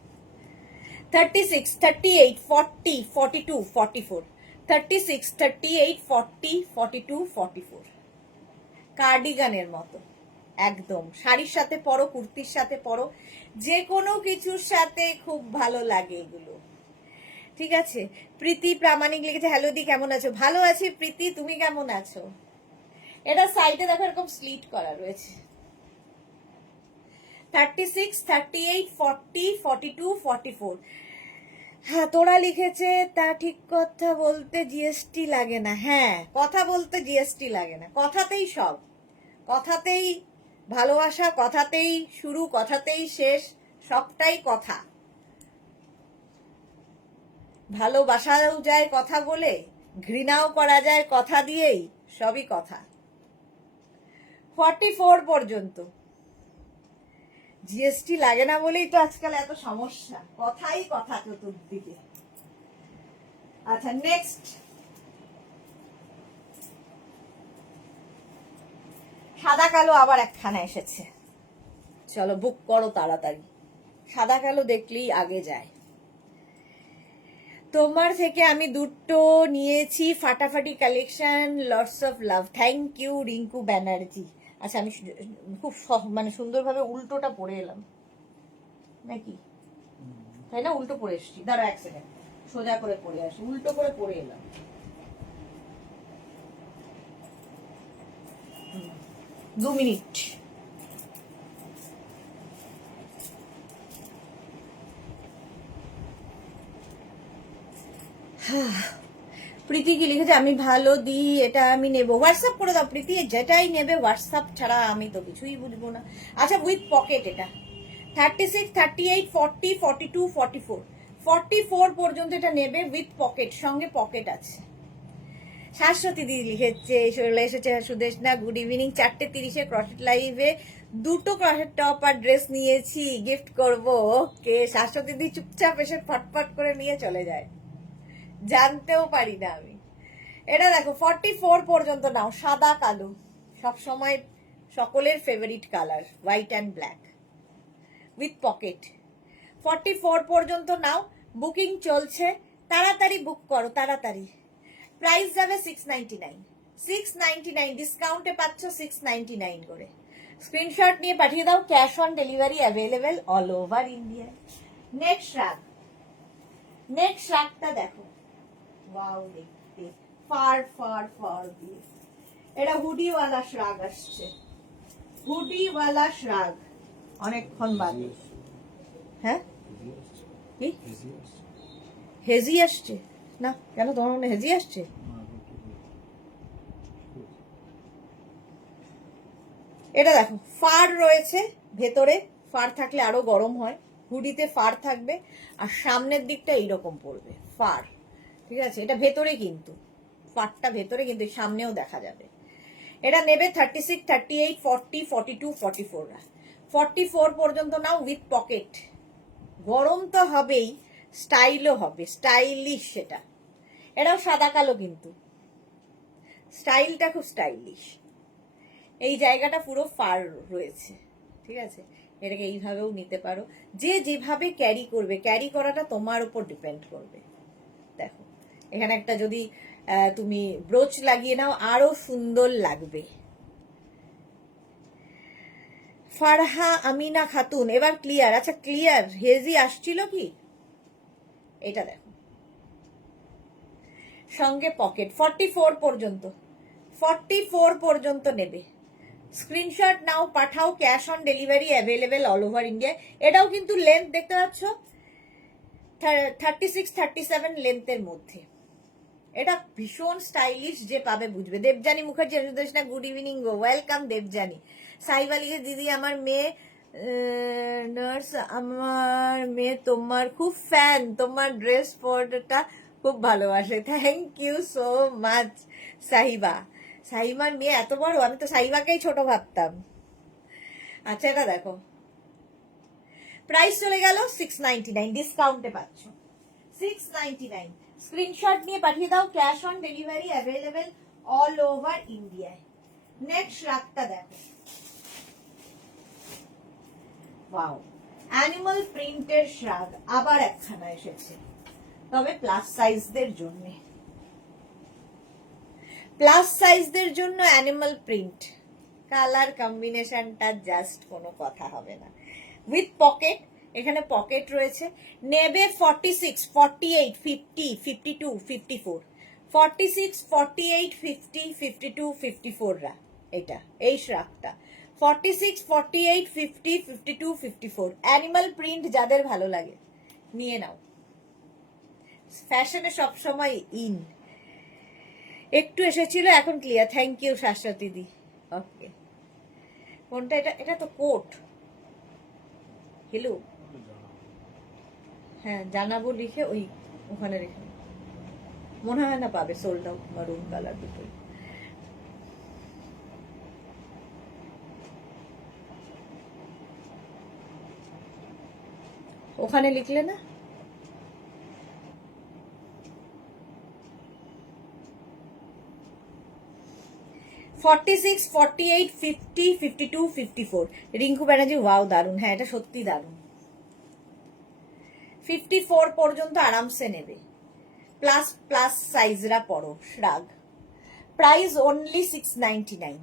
36, 38, 40, 42, 44, 36, 38, 40, 42, 44। কার্ডিগানের মতো একদম, শাড়ির সাথে পরো, কুর্তির সাথে পরো, যে কোনো কিছুর সাথে খুব ভালো লাগে এগুলো। ঠিক আছে, প্রীতি প্রামাণিক লিখেছে হ্যালো দি, কেমন আছো? ভালো আছি প্রীতি, তুমি কেমন আছো? এটা সাইডে দেখো এরকম স্লিট করা রয়েছে। 36, 38, 40, 42, 44। হ্যাঁ, তোরা লিখেছে তা ঠিক, কথা বলতে জিএসটি লাগে না। হ্যাঁ, কথা বলতে জিএসটি লাগে না, কথাতেই সব, কথাতেই ভালোবাসা, কথাতেই শুরু, কথাতেই শেষ, সবটাই কথা। ভালোবাসাও যায় কথা বলে, ঘৃণাও করা যায় কথা দিয়েই, সবই কথা। 44 পর্যন্ত। জিএসটি লাগে না বলেই তো আজকাল এত সমস্যা, কথাই কথা চতুর্দিকে। আচ্ছা নেক্সট, সাদা কালো আবার একখানা এসেছে, চলো বুক করো তাড়াতাড়ি, সাদা কালো দেখলেই আগে যায়। তোমার থেকে আমি দুটো নিয়েছি, ফাটাফাটি collection, lots of love. Thank you Rinku Banerjee. আচ্ছা আমি খুব মানে সুন্দরভাবে উল্টোটা পরে এলাম নাকি, তাই না? উল্টো পরে এসছি, দাঁড়া এক সেকেন্ড, সোজা করে পরে আসি, উল্টো করে পরে এলাম। 2 মিনিট। প্রীতি কি লিখেছে, আমি ভালো দি, এটা আমি নেব। হোয়াটসঅ্যাপ করে দাও প্রীতি, যেটাই নেবে হোয়াটসঅ্যাপ ছাড়া আমি তো কিছুই বুঝবো না। আচ্ছা উইথ পকেট, এটা 36, 38, 40, 42, 44, 44 পর্যন্ত এটা নেবে উইথ পকেট, সঙ্গে পকেট আছে। শাশ্বতী দিদি লিখেছে, চলে এসেছে সুদেশ না, গুড ইভিনিং। 4:30 ক্রসেট লাইভে 2টো ক্রসেট টপ আর ড্রেস নিয়েছি, গিফট করব। ওকে, শাশ্বতী দিদি চুপচাপ এসে ফটফট করে নিয়ে চলে যায়, জানতেও পারি না আমি। এটা দেখো 44 পর্যন্ত নাও, সাদা কালো, সব সময় সকলের favourite colour, white and black with pocket. 44 পর্যন্ত নাও, বুকিং চলছে, তাড়াতাড়ি বুক করো তাড়াতাড়ি। প্রাইস যাবে 699, 699 ডিসকাউন্টে পাচ্ছ 699 করে। স্ক্রিনশট নিয়ে পাঠিয়ে দাও, cash on delivery available all over India. Next রাগ, নেক্সট রাগটা দেখো, ওয়াও দেখতে ফার ফার ফার দিয়ে, এটা হুডিওয়ালা শ্রাগ আসছে, হুডিওয়ালা শ্রাগ, অনেকক্ষণ বাদে। হ্যাঁ কি হেজি আসছে না কেন, তোমার মনে হেজি আসছে? এটা দেখো ফার রয়েছে ভেতরে, ফার থাকলে আরো গরম হয়, হুডিতে ফার থাকবে আর সামনের দিকটা এইরকম পড়বে ফার, ঠিক আছে? এটা ভেতরে কিন্তু, ফারটা ভেতরে কিন্তু সামনেও দেখা যাবে। এটা নেবে 36, 38, 40, 42, 44 রা। 44 পর্যন্ত নাও উইথ পকেট। গরম তো হবেই, স্টাইলও হবে, স্টাইলিশ সেটা। এটাও সাদা কালো কিন্তু স্টাইলটা খুব স্টাইলিশ। এই জায়গাটা পুরো ফার রয়েছে, ঠিক আছে? এটাকে এইভাবেও নিতে পারো, যে যেভাবে ক্যারি করবে, ক্যারি করাটা তোমার উপর ডিপেন্ড করবে। দেখো এখানে একটা যদি তুমি ব্রোচ লাগিয়ে নাও আরো সুন্দর লাগবে। ফারহা আমিনা খাতুন, এবার ক্লিয়ার। আচ্ছা ক্লিয়ার, হেজি আসছিল কি? এটা দেখো সঙ্গে পকেট। 44 পর্যন্ত, 44 পর্যন্ত নেবে, স্ক্রিনশট নাও, পাঠাও, cash on delivery available all over India. এটাও কিন্তু লেন্থ দেখতে পাচ্ছ 36, 37 লেন্থের মধ্যে। এটা ভীষণ স্টাইলিশ, যে পাবে বুঝবে। দেবজানী মুখার্জি, না গুড ইভিনিং গো, ওয়েলকাম দেবজানী। সাইবা লিখে, দিদি আমার মেয়ে নার্স, আমার মেয়ে তোমার খুব ফ্যান, তোমার ড্রেস পরটা খুব ভালোবাসে। Thank you so much Sahiba. সাহিমার মেয়ে এত বড়, আমি তো সাহিবাকেই ছোট ভাবতাম। আচ্ছা এটা দেখো, প্রাইস চলে গেল 699, ডিসকাউন্টে পাচ্ছ 699। স্ক্রিনশট নিয়ে পাঠিয়ে দাও, cash on delivery available all over ইন্ডিয়ায়। নেক্সট রাগটা দেখো, ওয়াও, অ্যানিমাল প্রিন্টের শ্রাগ আবার একখানা এসেছে, তবে প্লাস সাইজদের জন্য, প্লাস সাইজদের জন্য অ্যানিমাল প্রিন্ট। কালার কম্বিনেশনটা জাস্ট কোনো কথা হবে না, উইথ পকেট। এখানে পকেট রয়েছে, নেবে 46, 48, 50, 52, 54, 46, 48, 50, 52, 54 রা। এটা এই শ্রাগটা 46, 48, 50, 52, 54 অ্যানিমাল প্রিন্ট যাদের ভালো লাগে নিয়ে নাও, ফ্যাশনে সবসময় ইন। একটু এসেছিল, এখন ক্লিয়ার। থ্যাংক ইউ শাশ্বতী দি। ওকে, কোনটা এটা? এটা তো কোট। হ্যালো, হ্যাঁ জানাবো লিখে ওই ওখানে রেখে, মনে হয় না পাবে, সোল্ড আউট মারুন কালার দুটো। ওখানে লিখলে না? $46, $48, $50, $52, $54 রিঙ্কু ব্যানার্জি, ওয়াও দারুন। হ্যাঁ এটা সত্যি দারুন। 54 পর্যন্ত আরামসে নেবে, প্লাস প্লাস সাইজরা পড়ো শ্রাগ। Price only 699,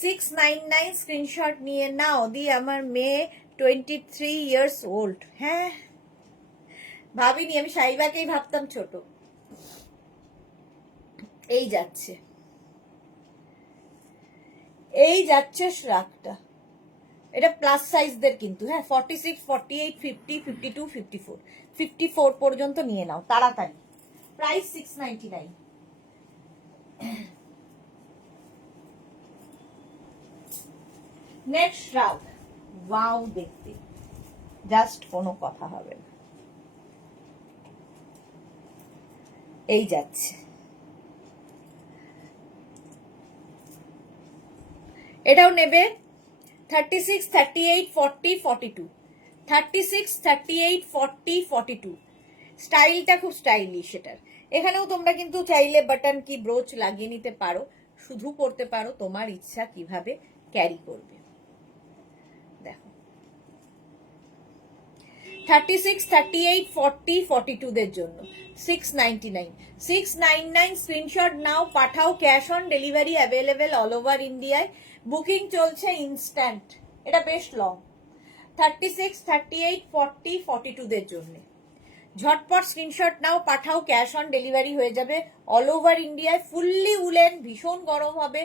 699। স্ক্রিনশট নিয়ে নাও। দি আমার মেয়ে 23 ইয়ার্স ওল্ড। হ্যাঁ ভাবিনি, আমি সাইবাকেই ভাবতাম ছোট। এই যাচ্ছে, এই যাচ্ছে শ্রাগটা। এটা প্লাস সাইজদের কিন্তু, হ্যাঁ 46, 48, 50, 52, 54, 54 পর্যন্ত নিয়ে নাও তাড়াতাড়ি। প্রাইস 699। নেক্সট শ্রাগ, ওয়াও দেখতে, জাস্ট কোনো কথা হবে না। এই যাচ্ছে, এটাও নেবে 36, 38, 40, 42, 36, 38, 40, 42। স্টাইলটা খুব স্টাইলিশ এটার। এখানেও তোমরা কিন্তু চাইলে বাটন কি ব্রোচ লাগিয়ে নিতে পারো, শুধু পরতে পারো, তোমার ইচ্ছা কিভাবে ক্যারি করবে। দেখো 36, 38, 40, 42 দের জন্য 699, 699 স্ক্রিনশট নাও, পাঠাও, cash on delivery available all over ইন্ডিয়ায়, বুকিং চলছে ইনস্ট্যান্ট। এটা বেশ লং। 36, 38, 40, 42 দের জন্য ঝটপট স্ক্রিনশট নাও, পাঠাও, ক্যাশ অন ডেলিভারি হয়ে যাবে অল ওভার ইন্ডিয়ায়। ফুললি উলেন, ভীষণ গরম হবে,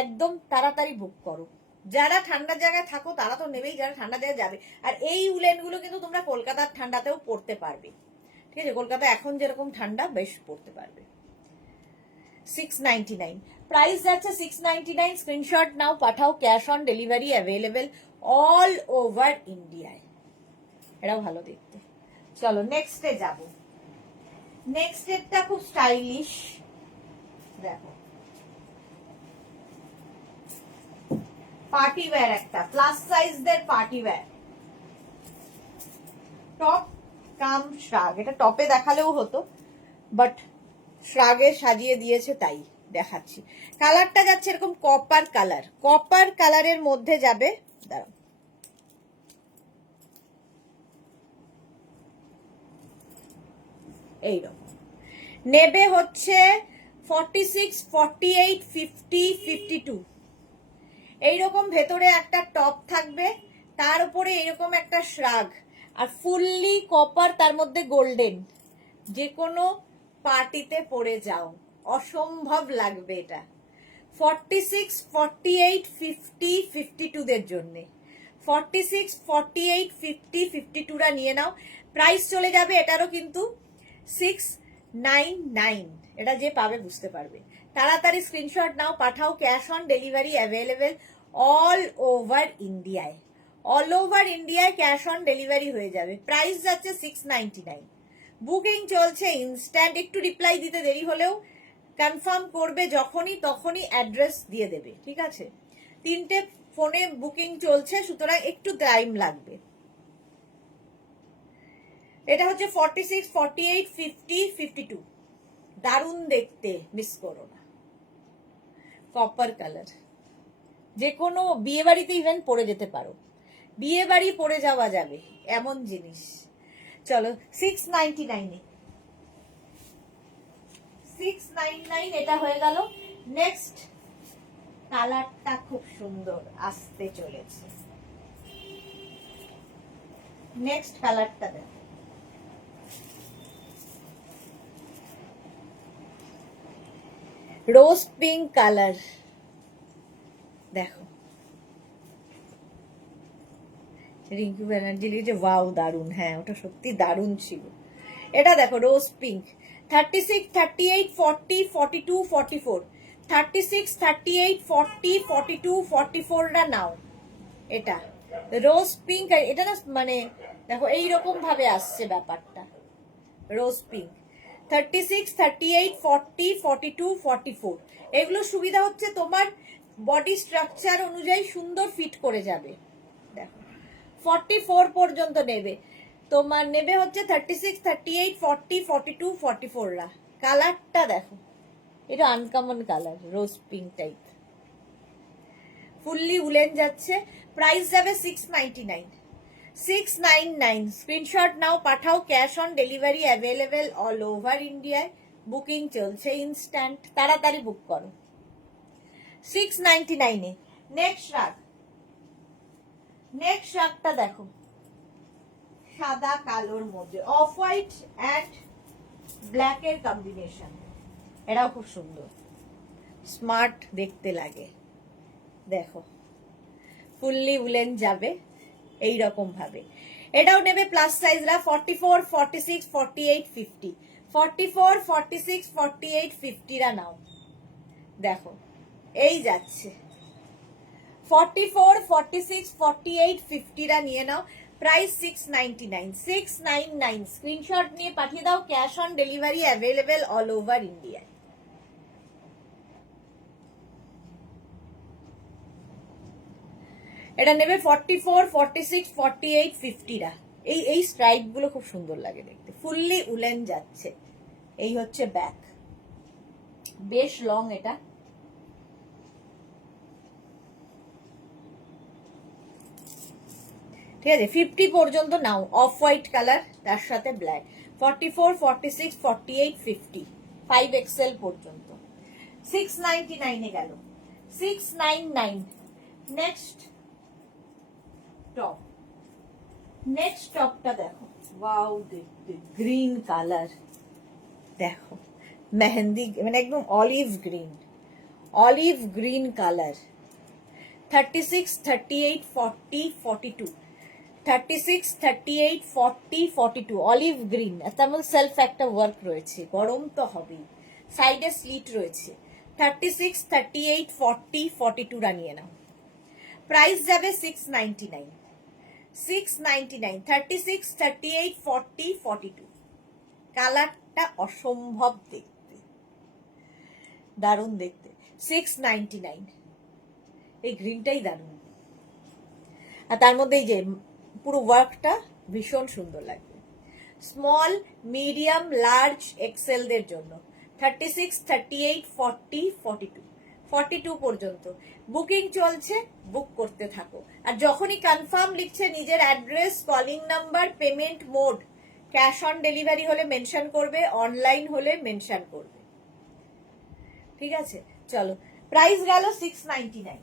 একদম তাড়াতাড়ি বুক করো। যারা ঠান্ডা জায়গায় থাকো তারা তো নেবেই, যারা ঠান্ডা জায়গায় যাবে। আর এই উলেন গুলো কিন্তু তোমরা কলকাতার ঠান্ডাতেও পরতে পারবে, ঠিক আছে? কলকাতা এখন যেরকম ঠান্ডা, বেশ পরতে পারবে। 699 প্রাইস যাচ্ছে 699। স্ক্রিনশট নাও, পাঠাও, cash on delivery available all over ইন্ডিয়ায়। এটাও ভালো দেখতে। চলো নেক্সটে যাব। নেক্সট এরটা খুব স্টাইলিশ, দেখো পার্টি ওয়্যার, একটা প্লাস সাইজদের পার্টি ওয়্যার, টপ কাম শ্রাগ। এটা টপে দেখালেও হতো, বাট শ্রাগে সাজিয়ে দিয়েছে তাই দেখাচ্ছি। কালারটা যাচ্ছে এরকম কপার কালার, কপার কালারের মধ্যে যাবে। দাঁড়াও, এইরকম নেবে হচ্ছে 46, 48, 50, 52। এইরকম ভেতরে একটা টপ থাকবে, তার উপরে এরকম একটা শ্রাগ, আর ফুললি কপার, তার মধ্যে গোল্ডেন। যে কোনো পার্টিতে পরে যাও, অসম্ভব লাগবে এটা। 46, 48, 50, 52 দের জন্য 46, 48, 50, 52রা নিয়ে নাও। প্রাইস চলে যাবে এটারও কিন্তু 699। এটা যে পাবে বুঝতে পারবে। তাড়াতাড়ি স্ক্রিনশট নাও, পাঠাও, cash on delivery available all over ইন্ডিয়ায়। অল ওভার ইন্ডিয়ায় ক্যাশ অন ডেলিভারি হয়ে যাবে। প্রাইস যাচ্ছে 699। বুকিং চলছে ইনস্ট্যান্ট। একটু রিপ্লাই দিতে দেরি হলেও কনফার্ম করবে, যখনই তখনই অ্যাড্রেস দিয়ে দেবে, ঠিক আছে? 3টে ফোনে বুকিং চলছে, সুতরাং একটু টাইম লাগবে। এটা হচ্ছে 46, 48, 50, 52। দারুণ দেখতে, মিস করো না। কপার কালার, যে কোনো বিয়ে বাড়িতে ইভেন পরে যেতে পারো, বিয়ে বাড়ি পরে যাওয়া যাবে এমন জিনিস। চলো 699 699 এটা হয়ে গেল। নেক্সট কালারটা খুব সুন্দর আসতে চলেছে। নেক্সট কালারটা দেখো, রোজ পিঙ্ক কালার। দেখো রিঙ্কু ব্যানার্জি লিখেছে ওয়াও দারুন। হ্যাঁ, ওটা সত্যি দারুন ছিল। এটা দেখো রোজ পিঙ্ক। 36, 38, 40, 42, 44। 36, 38, 40, 42, 44টা নাও। এটা রোজ পিঙ্ক, এটা না মানে দেখো এইরকম ভাবে আসছে ব্যাপারটা, রোজ পিঙ্ক। 36, 38, 40, 42, 44। এগুলো সুবিধা হচ্ছে তোমার বডি স্ট্রাকচার অনুযায়ী সুন্দর ফিট করে যাবে। দেখো 44 পর্যন্ত নেবে, তোমার নেবে হচ্ছে 36, 38, 40, 42, 44রা। কালারটা দেখো, এটা আনকমন কালার, রোজ পিঙ্ক টাইপ, ফুললি উলেন যাচ্ছে। প্রাইস যাবে 699। 699 স্ক্রিনশট নাও, পাঠাও, cash on delivery available all over ইন্ডিয়ায়। বুকিং চলছে ইনস্ট্যান্ট, তাড়াতাড়ি বুক করো। 699 নেক্সট শ্রাগ। নেক্সট শ্রাগটা দেখো, সাদা কালোর মধ্যে অফ হোয়াইট অ্যান্ড ব্ল্যাক এর কম্বিনেশন। এটাও খুব সুন্দর, স্মার্ট দেখতে লাগে। দেখো ফুললি উলেন যাবে এই রকম ভাবে। এটাও নেবে প্লাস সাইজরা 44, 46, 48, 50। 44, 46, 48, 50রা নাও। দেখো এই যাচ্ছে 44, 46, 48, 50 রা নিয়ে নাও। প্রাইস 699, 699। স্ক্রিনশট নিয়ে পাঠিয়ে দাও। Cash on delivery available all over India. এটা নেবে 44, 46, 48, 50 রা। এই স্ট্রাইপ গুলো খুব সুন্দর লাগে দেখতে, ফুললি উলেন যাচ্ছে। এই হচ্ছে ব্যাক, বেশ লং এটা। ঠিক আছে, 50 পর্যন্ত নাও। অফ হোয়াইট কালার, তার সাথে ব্ল্যাক। 44, 46, 48, 50, 5XL পর্যন্ত 699 এ গেল। 699। নেক্সট টপ, নেক্সট টপটা দেখো, ওয়াও দেখতে, গ্রিন কালার দেখো, মেহেন্দি মানে একদম olive green, olive green colour. 36, 38, 40, 42, 36, 38, 40, 42, olive green. তেমন সেলফ একটা ওয়ার্ক রয়েছে, গরম তো হবেই। সাইডে স্লিট রয়েছে। 36, 38, 40, 42 রা নিয়ে নাও। প্রাইস যাবে 699, 699। 36, 38, 40, 42। কালারটা অসম্ভব দেখতে, দারুণ দেখতে। 699। এই গ্রিনটাই দারুণ। আর তার মধ্যে এই যে পুরো ওয়ার্কটা ভীষণ সুন্দর লাগবে। স্মল, মিডিয়াম, লার্জ, এক্সেল দের জন্য 36, 38, 40, 42, 42 পর্যন্ত বুকিং চলছে। বুক করতে থাকো। আর যখনই কনফার্ম লিখছে নিজের address, calling number, payment mode, cash on delivery হলে মেনশন করবে, অনলাইন হলে মেনশন করবে। ঠিক আছে, চলো। প্রাইস গেল 699,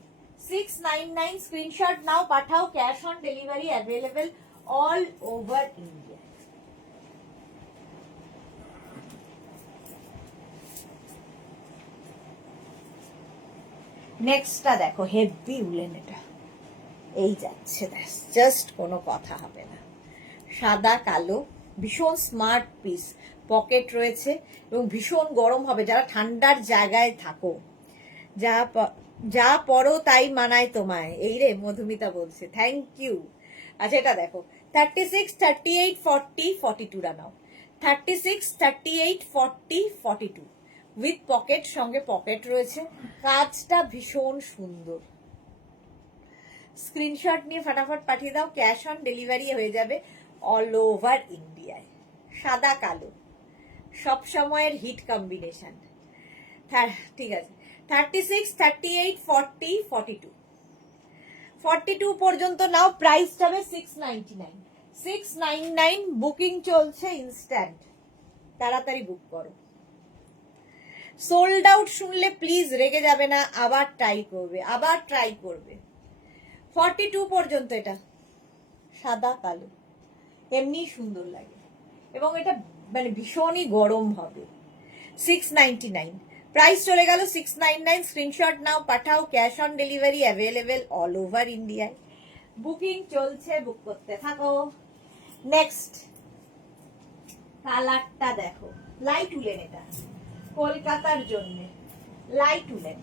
699। স্ক্রিনশট নাও, পাঠাও। Cash on delivery available all over India. নেক্সটটা দেখো, হেভি উলেন। এটা এই যাচ্ছে, জাস্ট কোনো কথা হবে না। সাদা কালো, ভীষণ স্মার্ট পিস। পকেট রয়েছে এবং ভীষণ গরম হবে। যারা ঠান্ডার জায়গায় থাকো, যা পরো তাই মানায় তোমায়। এই রে মধুমিতা বলছে, থ্যাংক ইউ। আচ্ছা এটা দেখো, 36, 38, 40, 42 রা নাও। 36, 38, 40, 42 উইথ পকেট, সঙ্গে পকেট রয়েছে। কাজটা ভীষণ সুন্দর। স্ক্রিনশট নিয়ে ফটাফট পাঠিয়ে দাও। ক্যাশ অন ডেলিভারি হয়ে যাবে অল ওভার ইন্ডিয়ায়। সাদা কালো সব সময়ের হিট কম্বিনেশন। ঠিক আছে, 36, 38, 40, 42, 42 পর্যন্ত নাও। প্রাইস যাবে 699, 699। বুকিং চলছে ইনস্ট্যান্ট, তাড়াতাড়ি বুক করো। সোল্ড আউট শুনলে প্লিজ রেগে যাবে না, আবার ট্রাই করবে, আবার ট্রাই করবে। 42 পর্যন্ত এটা সাদা কালো, এমনি সুন্দর লাগে এবং এটা মানে ভীষণই গরম হবে। 699। প্রাইস চলে গেল 699। স্ক্রিনশট নাও, পাঠাও। Cash on delivery available all over ইন্ডিয়ায়। বুকিং চলছে, বুক করতে থাকো। নেক্সট কালারটা দেখো, লাইট উলেন। এটা কলকাতার জন্য লাইট উলেন,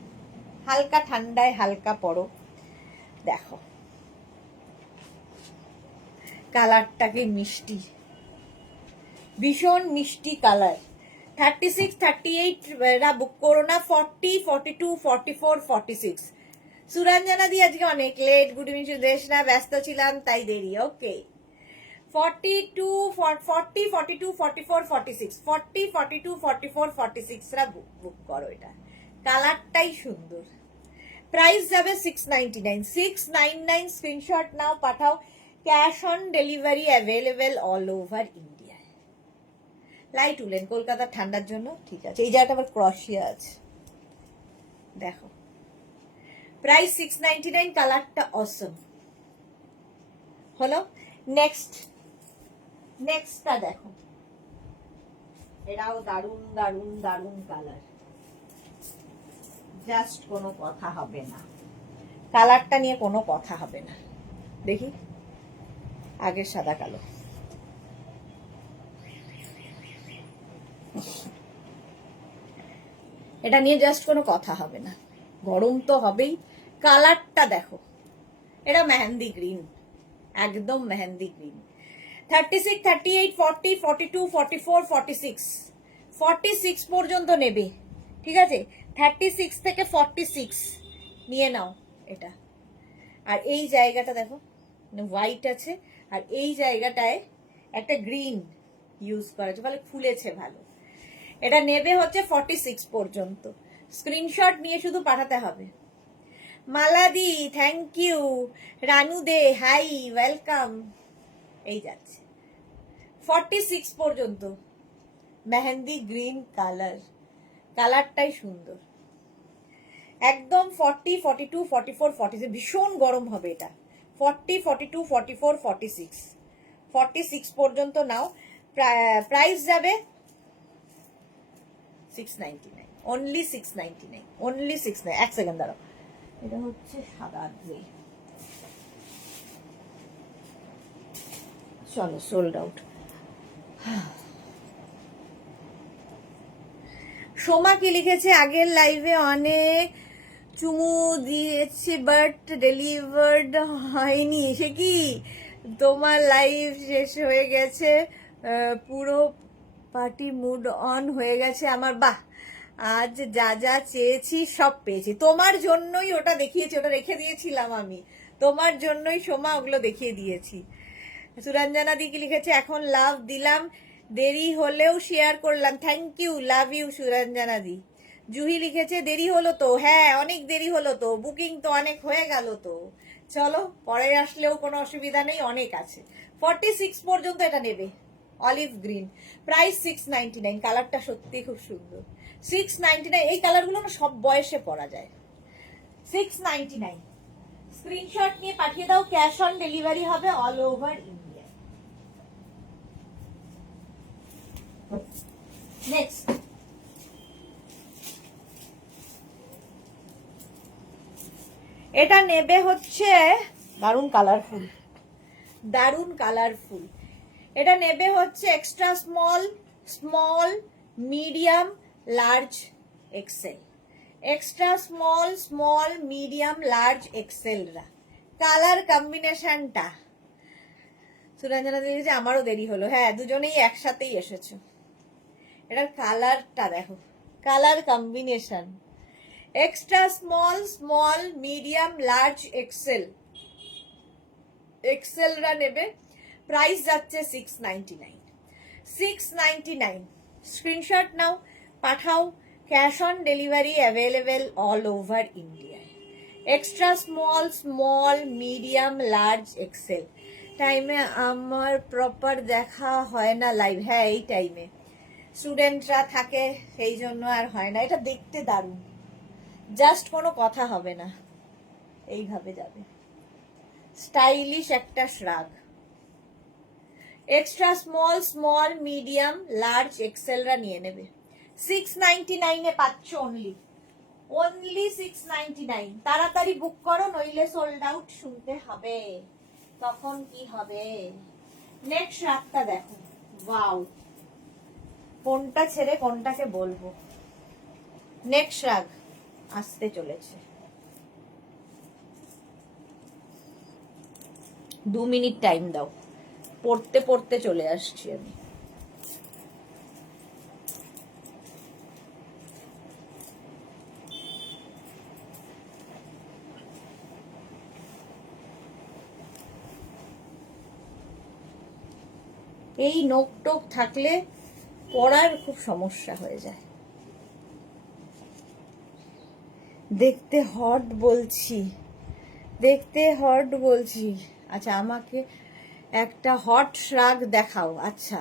হালকা ঠান্ডায় হালকা পরো। দেখো কালারটাকে, মিষ্টি, ভীষণ মিষ্টি কালার। 36, 38 রা বুক করো না। 40, 42, 44, 46। সুরঞ্জনা দি আজকে অনেক লেট। গুড ইভিনিং সুদেশ না, ব্যস্ত ছিলাম তাই দেরি। ওকে, 42, 40, 42, 44, 46, 40, 42, 44, 46 রা বুক করো। এটা কালারটাই সুন্দর। প্রাইস যাবে 699, 699। স্ক্রিনশট নাও, পাঠাও। Cash on delivery available all over India. Light woollen, কলকাতার ঠান্ডার জন্য ঠিক আছে। এই জায়গাটা আবার ক্রসিয়া আছে, দেখো। প্রাইস 699। কালারটা অসম হলো। নেক্সটটা দেখো, এটাও দারুন দারুন দারুন কালার, জাস্ট কোনো কথা হবে না। কালারটা নিয়ে কোনো কথা হবে না। দেখি আগের সাদা কালো, এটা নিয়ে জাস্ট কোনো কথা হবে না, গরম তো হবেই। কালারটা দেখো, এটা মেহেন্দি গ্রিন, একদম মেহেন্দি গ্রিন। 36, 38, 40, 42, 44, 46, 46 পর্যন্ত নেবে, ঠিক আছে? 36 থেকে 46 নিয়ে নাও এটা। আর এই জায়গাটা দেখো, হোয়াইট আছে, আর এই জায়গাটায় একটা গ্রিন ইউজ করা আছে, ভালো ফুলেছে ভালো। এটা নেবে হচ্ছে 46 পর্যন্ত। স্ক্রিনশট নিয়ে শুধু পাঠাতে হবে। মালাদি thank you, Ranu De hi welcome. এই যাচ্ছে 46 পর্যন্ত, মেহেন্দি গ্রিন কালার, কালারটাই সুন্দর একদম। 40, 42, 44, 46 ভীষণ গরম হবে এটা। 40, 42, 44, 46, 46 পর্যন্ত নাও। প্রাইস যাবে 699, অনলি 699, অনলি 69। এক সেকেন্ড দাঁড়াও, এটা হচ্ছে সাদা গ্রে। চলো সোল্ড আউট। সোমা কি লিখেছে, আগের লাইভে অনেক চুমু দিয়েছি বাট ডেলিভার্ড হয়নি, সে কি? তোমার লাইভ শেষ হয়ে গেছে, পুরো পার্টি মুড অন হয়ে গেছে আমার। বাহ, আজ যা যা চেয়েছি সব পেয়েছি, তোমার জন্যই ওটা দেখিয়েছি, ওটা রেখে দিয়েছিলাম আমি তোমার জন্যই সোমা, ওগুলো দেখিয়ে দিয়েছি। সুরঞ্জনা দি কি লিখেছে, এখন লাভ দিলাম, দেরি হলেও শেয়ার করলাম, thank you, love you Suranjana দি। জুহি লিখেছে দেরি হলো তো, হ্যাঁ অনেক দেরি হলো তো, বুকিং তো অনেক হয়ে গেল তো, চলো পরে আসলেও কোনো অসুবিধা নেই, অনেক আছে। 46 পর্যন্ত এটা নেবে, অলিভ গ্রিন, প্রাইস 699। কালারটা সত্যি খুব সুন্দর। 699, এই কালারগুলো না সব বয়সে পরা যায়। 699, স্ক্রিনশট নিয়ে পাঠিয়ে দাও, ক্যাশ অন ডেলিভারি হবে অল ওভার ইন্ডিয়া। নেক্সট, এটা নেবে হচ্ছে দারুন কালারফুল, দারুন কালারফুল। এটা নেবে হচ্ছে extra small, small, medium, large, XL. Extra small, small, medium, large, এক্সেলরা কালার কম্বিনেশনটা। সুরঞ্জনা দিদি আমারও দেরি হলো, হ্যাঁ দুজনেই একসাথেই এসেছো। এটার কালারটা দেখো, colour combination extra small, small, medium, large, XL, এক্সেলরা নেবে। প্রাইস যাচ্ছে 699, 699। স্ক্রিনশট নাও, পাঠাও, cash on delivery available all over India. Extra small, small, medium, large, XL. টাইমে আমার প্রপার দেখা হয় না লাইভ, হ্যাঁ এই টাইমে স্টুডেন্টরা থাকে সেই জন্য আর হয় না। এটা দেখতে দারুণ, জাস্ট কোনো কথা হবে না, এইভাবে যাবে, স্টাইলিশ একটা shrug. Extra small, small, medium, large, এক্সেলরা নিয়ে নেবে। 699 এ পাচ্ছ অনলি, অনলি 699। তাড়াতাড়ি বুক করো, নইলে সোল্ড আউট শুনতে হবে, তখন কি হবে। নেক্সট রাতটা দেখো, ওয়াও, কোনটা ছেড়ে কোনটাকে বলবো। নেক্সট রাগ আসতে চলেছে, 2 মিনিট টাইম দাও, পড়তে পড়তে চলে আসছি আমি। এই নোক টোক থাকলে পড়ার খুব সমস্যা হয়ে যায়। দেখতে হট বলছি, দেখতে হট বলছি। আচ্ছা আমাকে একটা হট শ্রাগ দেখাও। আচ্ছা,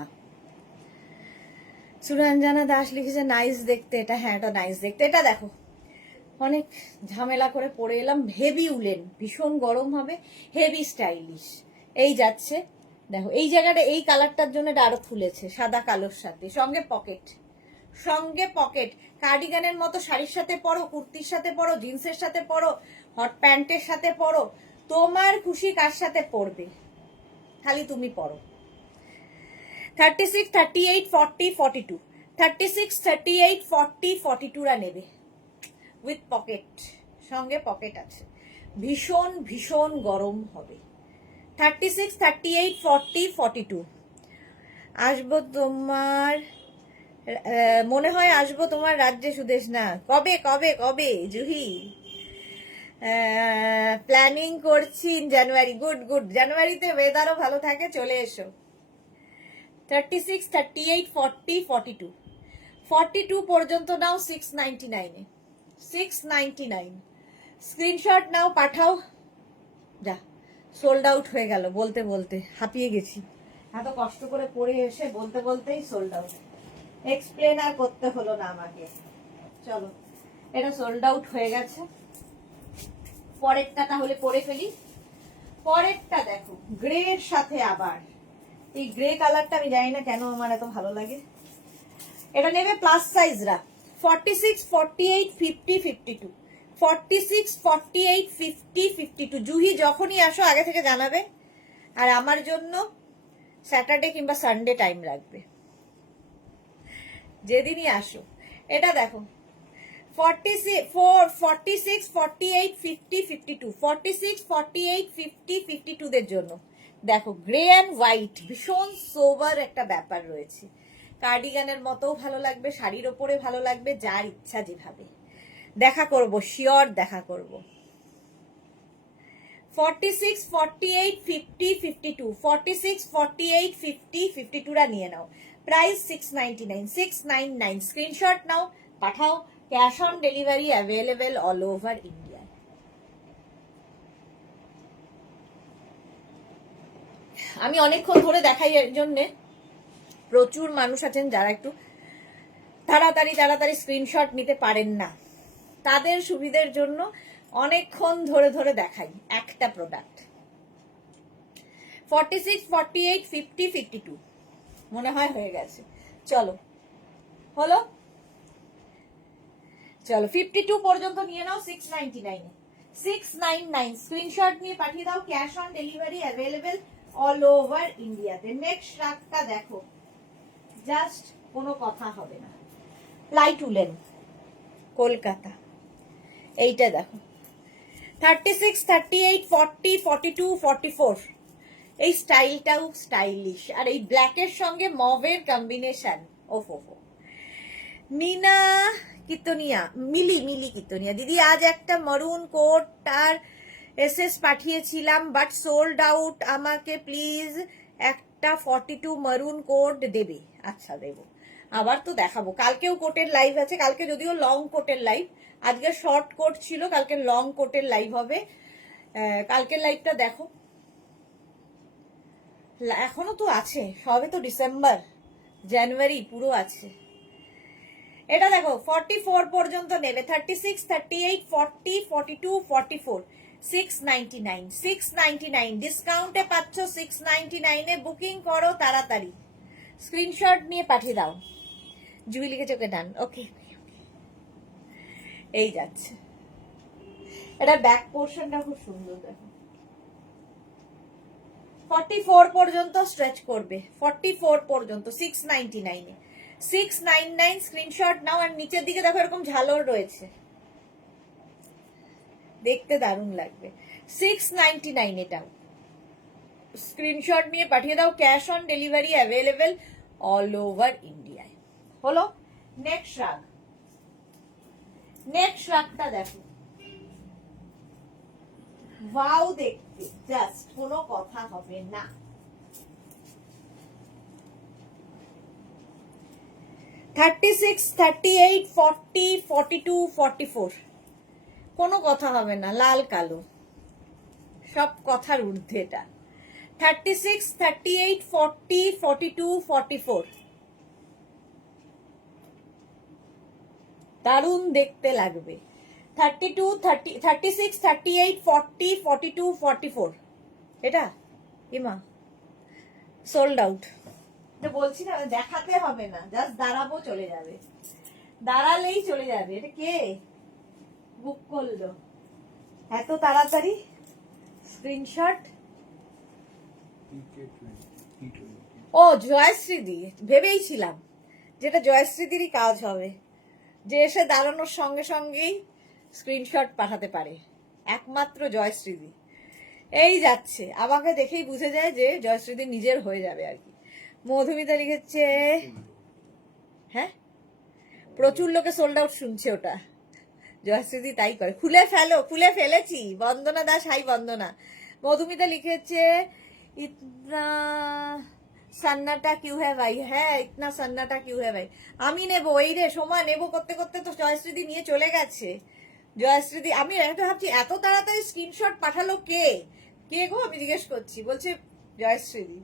সুরঞ্জনা দাস লিখেছে নাইস দেখতে এটা, হ্যাঁ এটা নাইস দেখতে। এটা দেখো, অনেক ঝামেলা করে পরে এলাম, হেভি উলেন, ভীষণ গরম হবে, হেভি স্টাইলিশ। এই যাচ্ছে দেখো, এই জায়গাটা এই কালারটার জন্য এটা আরো ফুলেছে, সাদা কালোর সাথে, সঙ্গে পকেট, সঙ্গে পকেট। কার্ডিগানের মতো শাড়ির সাথে পরো, কুর্তির সাথে পরো, জিন্সের সাথে পরো, হট প্যান্টের সাথে পরো, তোমার খুশি কার সাথে পরবে খালি তুমি পরো। 36, 38, 40, 42, 36, 38, 40, 42 নেবে উইথ পকেট, সঙ্গে পকেট আছে। ভীষণ ভীষণ গরম হবে। 36, 38, 40, 42 আসবো তোমার, মনে হয় আসবো তোমার রাজ্যে সুদেশ না। কবে কবে কবে জুহি? প্ল্যানিং করছি জানুয়ারি। গুড গুড, জানুয়ারিতে ওয়েদারও ভালো থাকে, চলে এসো। 36, 38, 40, 42 42 পর্যন্ত নাও 699 এ। 699 স্ক্রিনশট নাও, পাঠাও। যা, সোল্ড আউট হয়ে গেল বলতে বলতে, হাঁপিয়ে গেছি। এত কষ্ট করে পড়ে এসে বলতে বলতেই সোল্ড আউট। এক্সপ্লেন আর করতে হলো না আমাকে। চলো, এটা সোল্ড আউট হয়ে গেছে। পরেরটা তাহলে পরে ফেলি। পরেরটা দেখো, গ্রে এর সাথে আবার এই গ্রে কালারটা, আমি জানি না কেন আমার এত ভালো লাগে। এটা নেবে প্লাস সাইজরা। 46, 48, 50, 52 46, 48, 50, 52। জুহি যখনই আসো আগে থেকে জানাবে। আর আমার জন্য স্যাটারডে কিংবা সানডে টাইম রাখবে, যেদিনই আসো। এটা দেখো 46, 48, 50, 52 46, 48, 50, 52 দের জন্য দেখো গ্রে অ্যান্ড হোয়াইট, ভীষণ সোবার একটা ব্যাপার রয়েছে। কার্ডিগানের মতো ভালো লাগবে, শাড়ির ওপরে ভালো লাগবে, যার ইচ্ছা যেভাবে। দেখা করব, শিওর দেখা করব। 46, 48, 50, 52 46, 48, 50, 52 নিয়ে নাও। প্রাইস 699, 699। স্ক্রিনশট নাও, পাঠাও। Cash on delivery available all over India. আমি অনেকক্ষণ ধরে দেখাই, এর জন্যে প্রচুর মানুষ আছেন যারা একটু তাড়াতাড়ি স্ক্রিনশট নিতে পারেন না। তাদের সুবিধার জন্য অনেকক্ষণ ধরে ধরে দেখাই একটা প্রোডাক্ট। 46, 48, 50, 52 মনে হয় হয়ে গেছে। চলো, হলো। চলো 52 পর্যন্ত নিয়ে নাও 699 699। স্ক্রিনশট নিয়ে পাঠিয়ে দাও। Cash on delivery available all over ইন্ডিয়াতে। নেক্সট রাতটা দেখো, জাস্ট কোনো কথা হবে না। Light woollen, Kolkata. এইটা দেখো 36, 38, 40, 42, 44। এই স্টাইলটাও স্টাইলিশ, আর এই ব্ল্যাকের সঙ্গে মভের কম্বিনেশন। ওফো। নীনা কিতনিয়া, মিলি কিতনিয়া দিদি, আজ একটা মারুন কোট আর এসএস পাঠিয়েছিলাম বাট সোল্ড আউট, আমাকে প্লিজ একটা 42 মারুন কোট দেবে? আচ্ছা দেবো, আবার তো দেখাবো। কালকেও কোটের লাইভ আছে, কালকে যদিও লং কোটের লাইভ, আজকে শর্ট কোট ছিল, কালকে লং কোটের লাইভ হবে। কালকের লাইভটা দেখো। এখনো তো আছে, সবে তো ডিসেম্বর, জানুয়ারি পুরো আছে। এটা দেখো 44 পর্যন্ত নেবে। 36, 38, 40, 42, 44 699 699 ডিসকাউন্টে পাচ্ছ 699 এ। বুকিং করো তাড়াতাড়ি, স্ক্রিনশট নিয়ে পাঠিয়ে দাও। জুই লিখেছে ওকে ডান। ওকে, এই যাচ্ছে। এটা ব্যাক পোর্শনটা খুব সুন্দর দেখো। 44 পর্যন্ত স্ট্রেচ করবে, 44 পর্যন্ত 699 এ। 699 স্ক্রিনশট নাও। আর নিচের দিকে দেখো এরকম ঝালর রয়েছে, দেখতে দারুণ লাগবে। 699 এটাও। স্ক্রিনশট নিয়ে পাঠিয়ে দাও। Cash on delivery available all over ইন্ডিয়ায়। হলো। নেক্সট রাগটা দেখো, ওয়াও দেখতে, জাস্ট কোনো কথা হবে না। $36, 38, 40, 42, 44 কোনো কথা হবে না। লাল কালো সব কথার ঊর্ধ্বে এটা। 36, 38, 40, 42, 44 দারুণ দেখতে লাগবে। 32, 36, 38, 40, 42, 44 এটা ইমা সোল্ড আউট। বলছি না, দেখাতে হবে না, জাস্ট দাঁড়াবো, চলে যাবে, দাঁড়ালেই চলে যাবে। এটা কে বুক করলো এত তাড়াতাড়ি? স্ক্রিনশট। ও জয়শ্রী দি, ভেবেই ছিলাম যেটা জয়শ্রীদিরই কাজ হবে, যে এসে দাঁড়ানোর সঙ্গে সঙ্গেই স্ক্রিনশট পাঠাতে পারে, একমাত্র জয়শ্রীদি। এই যাচ্ছে, আমাকে দেখেই বুঝে যায় যে জয়শ্রীদি নিজের হয়ে যাবে আর কি। মধুমিতা লিখেছে, হ্যাঁ প্রচুর লোকে সোল্ড আউট শুনছে ওটা। জয়শ্রীদি তাই করে, খুলে ফেলো, খুলে ফেলেছি। বন্দনা দাস, হাই বন্দনা। মধুমিতা লিখেছে, ইতনা সন্নাটা কিউ হ্যাঁ ভাই, হ্যাঁ ইতনা সন্নাটা কিউ হ্যাঁ ভাই। আমি নেবো, এই রে সময় নেবো করতে করতে তো জয়শ্রীদি নিয়ে চলে গেছে। জয়শ্রীদি, আমি একটা ভাবছি এত তাড়াতাড়ি স্ক্রিনশট পাঠালো কে, কে গো, আমি জিজ্ঞেস করছি, বলছে জয়শ্রীদি।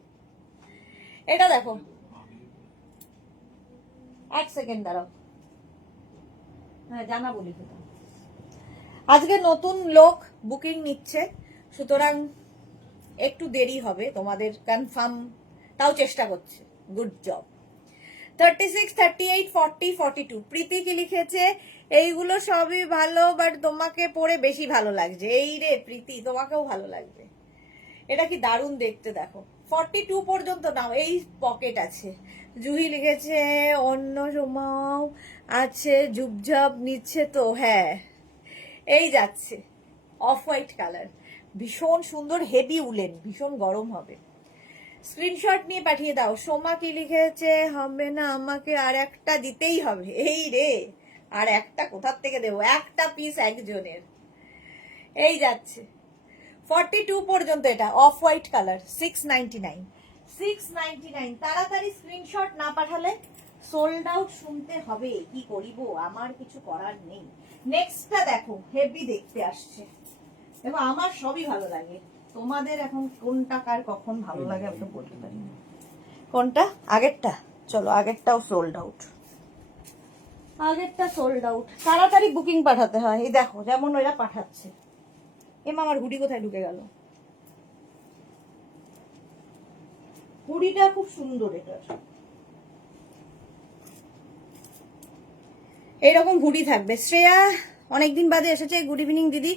এটা দেখো, এক সেকেন্ড দাঁড়াও, হ্যাঁ জানাবো, লিখে দাও। আজকে নতুন লোক বুকিং নিচ্ছে, সুতরাং একটু দেরি হবে তোমাদের কনফার্ম, তাও চেষ্টা করছে, গুড জব। 36, 38, 40, 42। প্রীতি কি লিখেছে, এইগুলো সবই ভালো, বাট তোমাকে পরে বেশি ভালো লাগছে। এই রে প্রীতি, তোমাকেও ভালো লাগবে। এটা কি দারুণ দেখতে, দেখো 42 পর্যন্ত নাও, এই পকেট আছে। জুহি লিখেছে, অন্য সময় আছে, ঝুপঝাপ নিচ্ছে তো, হ্যাঁ এই যাচ্ছে, অফ হোয়াইট কালার, ভীষণ সুন্দর, হেভি উলেন, ভীষণ গরম হবে। স্ক্রিনশট নিয়ে পাঠিয়ে দাও। সোমা কি লিখেছে, হবে না, আমাকে আর একটা দিতেই হবে। এই রে, আর একটা কোথার থেকে দেবো, একটা পিস একজনের। এই যাচ্ছে 42 পর্যন্ত, এটা অফ হোয়াইট কালার, 699, 699। তাড়াতাড়ি স্ক্রিনশট না পাঠালে সোল্ড আউট শুনতে হবে, কি করিব, আমার কিছু করার নেই। নেক্সটটা দেখো, হেভি দেখতে আসছে। দেখো আমার সবই ভালো লাগে, তোমাদের এখন কোনটা কার কখন ভালো লাগে আমি তো বলতে পারি না। কোনটা, আগেরটা, চলো আগেরটাও সোল্ড আউট, আগেরটা সোল্ড আউট। তাড়াতাড়ি বুকিং পাঠাতে হয়, এই দেখো যেমন ওরা পাঠাচ্ছে। এমা আমার হুডি কোথায় ঢুকে গেল, হুডিটা খুব সুন্দর, এটার এইরকম হুডি থাকবে। শ্রেয়া অনেকদিন বাদে এসেছে, গুড ইভিনিং দিদি।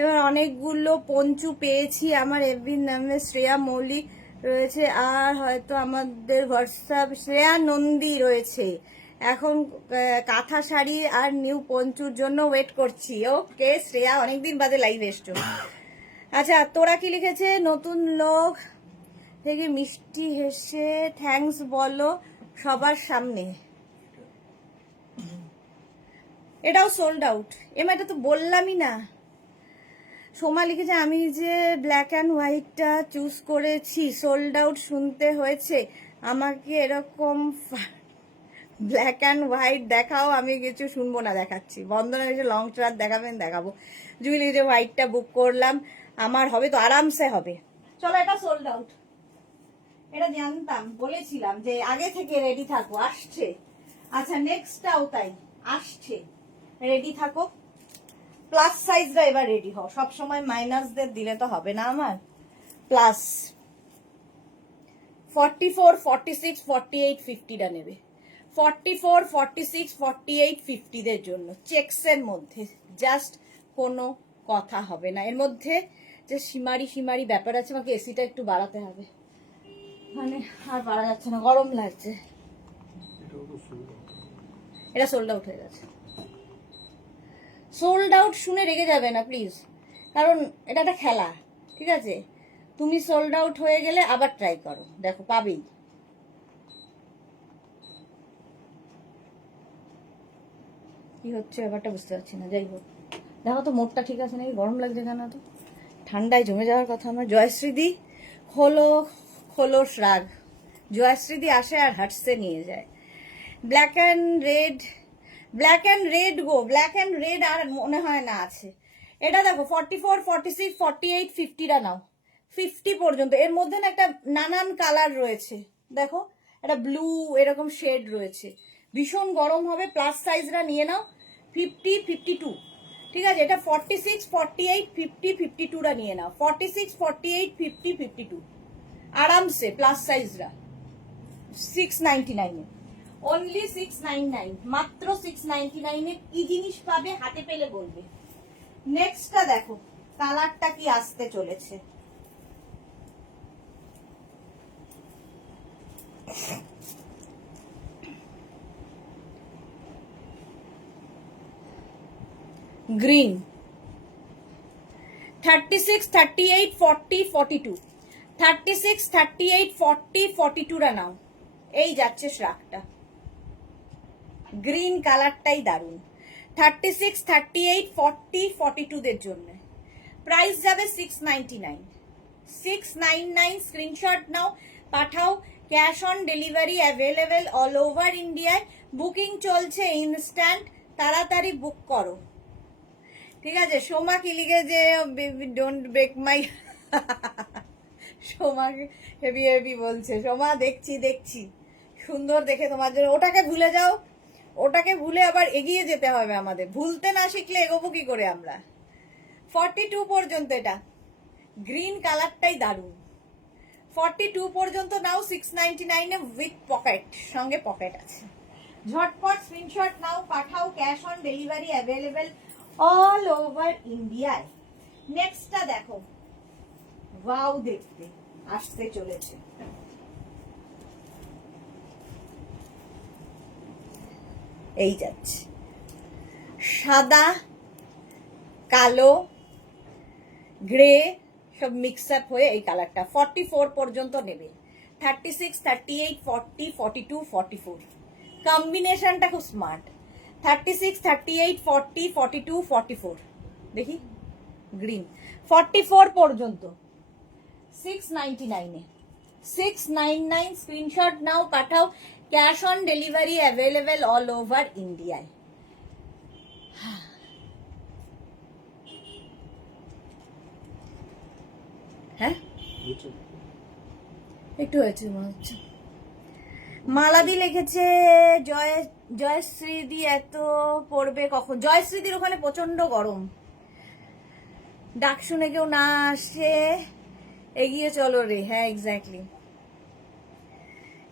এবার অনেকগুলো পঞ্চু পেয়েছি, আমার এফবির নামে শ্রেয়া মৌলিক রয়েছে, আর হয়তো আমাদের হোয়াটসঅ্যাপ শ্রেয়া নন্দী রয়েছে। এখন কাঁথা শাড়ি আর নিউ পঞ্চুর জন্য ওয়েট করছি। ওকে শ্রেয়া, অনেকদিন বাদে লাইভ এসছো। আচ্ছা তোরা কি লিখেছে, নতুন লোক থেকে মিষ্টি হেসে থ্যাঙ্কস বলো সবার সামনে। এটাও সোল্ড আউট, এটা তো বললামই না। সোমা লিখেছে, আমি যে ব্ল্যাক অ্যান্ড হোয়াইটটা চুজ করেছি, সোল্ড আউট শুনতে হয়েছে আমাকে, এরকম ব্ল্যাক অ্যান্ড হোয়াইট দেখাও, আমি কিছু শুনবো না, দেখাচ্ছি। বন্দনা লিখেছে, লং ট্রাক দেখাবেন, দেখাবো। জুই লিখেছে, হোয়াইটটা বুক করলাম, আমার হবে তো, আরামসে হবে। চলো, এটা সোল্ড আউট, এটা জানতাম, বলেছিলাম যে আগে থেকে রেডি থাকো, আসছে। আচ্ছা নেক্সটটাও তাই, আসছে, রেডি থাকো। প্লাস সাইজরা এবার রেডি হও, সবসময় মাইনাসদের দিলে তো হবে না আমার। প্লাস 44, 46, 48, 50টা নেবে। 44, 46, 48, 50 দের জন্য চেকসের মধ্যে, জাস্ট কোনো কথা হবে না। এর মধ্যে যে সীমারি সীমারি ব্যাপার আছে, আমাকে এসিটা একটু বাড়াতে হবে, মানে আর বাড়া যাচ্ছে না, গরম লাগছে। এটা সোল্ড আউট হয়ে গেছে। সোল্ড আউট শুনে রেগে যাবে না প্লিজ, কারণ এটা একটা খেলা, ঠিক আছে? তুমি সোল্ড আউট হয়ে গেলে আবার ট্রাই করো, দেখো পাবেই। কি হচ্ছে ব্যাপারটা বুঝতে পারছি না, যাই হোক। দেখো তো মোটটা ঠিক আছে নাকি, গরম লাগছে কেন? তো ঠান্ডায় জমে যাওয়ার কথা আমার। জয়শ্রীদি খোলো খোলো শ্রাগ, জয়শ্রীদি আসে আর হাটসে নিয়ে যায়। Black and red, black and red গো, ব্ল্যাক অ্যান্ড রেড আর মনে হয় না আছে। এটা দেখো 44, 46, 48, 50টা নাও, 50 পর্যন্ত। এর মধ্যে না একটা নানান কালার রয়েছে, দেখো একটা ব্লু এরকম শেড রয়েছে, ভীষণ গরম হবে। প্লাস সাইজরা নিয়ে নাও, 50, 52, ঠিক আছে? এটা 46, 48, 50, 52টা নিয়ে নাও, 46, 48, 50, 52 আরামসে। প্লাস সাইজরা 699 এ, অনলি 699, মাত্র 699 এ কি জিনিস পাবে হাতে পেলে বলবে। নেক্সটটা দেখো, কালারটা কি আসতে চলেছে। গ্রিন 36, 38, 40, 42, 36, 38, 40, 42 রা নাও। এই যাচ্ছে শ্রাকটা, গ্রিন কালারটাই দারুন। 36, 38, 40, 42 দের জন্য প্রাইস যাবে 699, 699। স্ক্রিনশট নাও, পাঠাও। Cash on delivery available all over ইন্ডিয়ায়। বুকিং চলছে ইনস্ট্যান্ট, তাড়াতাড়ি বুক করো, ঠিক আছে? সোমা কি লিখে যে don't break my, Soma heavy heavy বলছে। সোমা দেখছি সুন্দর দেখে তোমার জন্য। ওটাকে ভুলে যাও, ওটাকে ভুলে আবার এগিয়ে যেতে হবে আমাদের। ভুলতে না শিখলে এগোবো কি করে আমরা? 42 পর্যন্ত এটা গ্রিন কালারটাই দারুন। 42 পর্যন্ত নাও 699 এ উইথ পকেট, সঙ্গে পকেট আছে। ঝটপট স্ক্রিনশট নাও, পাঠাও। Cash on delivery available all over ইন্ডিয়ায়। নেক্সটটা দেখো, ওয়াও দেখতে আসতে চলেছে। এই যাচ্ছে সাদা, কালো, গ্রে সব মিক্স আপ হয়ে এই কালারটা। 44 পর্যন্ত নেবে। 36, 38, 40, 42, 44 কম্বিনেশনটা খুব স্মার্ট। 36, 38, 40, 42, 44 দেখি গ্রিন। 44 পর্যন্ত 699 এ, 699। স্ক্রিনশট নাও, পাঠাও। Cash on delivery available all over ইন্ডিয়ায়। হ্যাঁ একটু হয়েছে মনে হচ্ছে। মালাদি লিখেছে জয়শ্রীদি এত পড়বে কখন? জয়শ্রীদির ওখানে প্রচন্ড গরম, ডাক শুনে কেউ না আসে, এগিয়ে চলো রে। হ্যাঁ এক্স্যাক্টলি।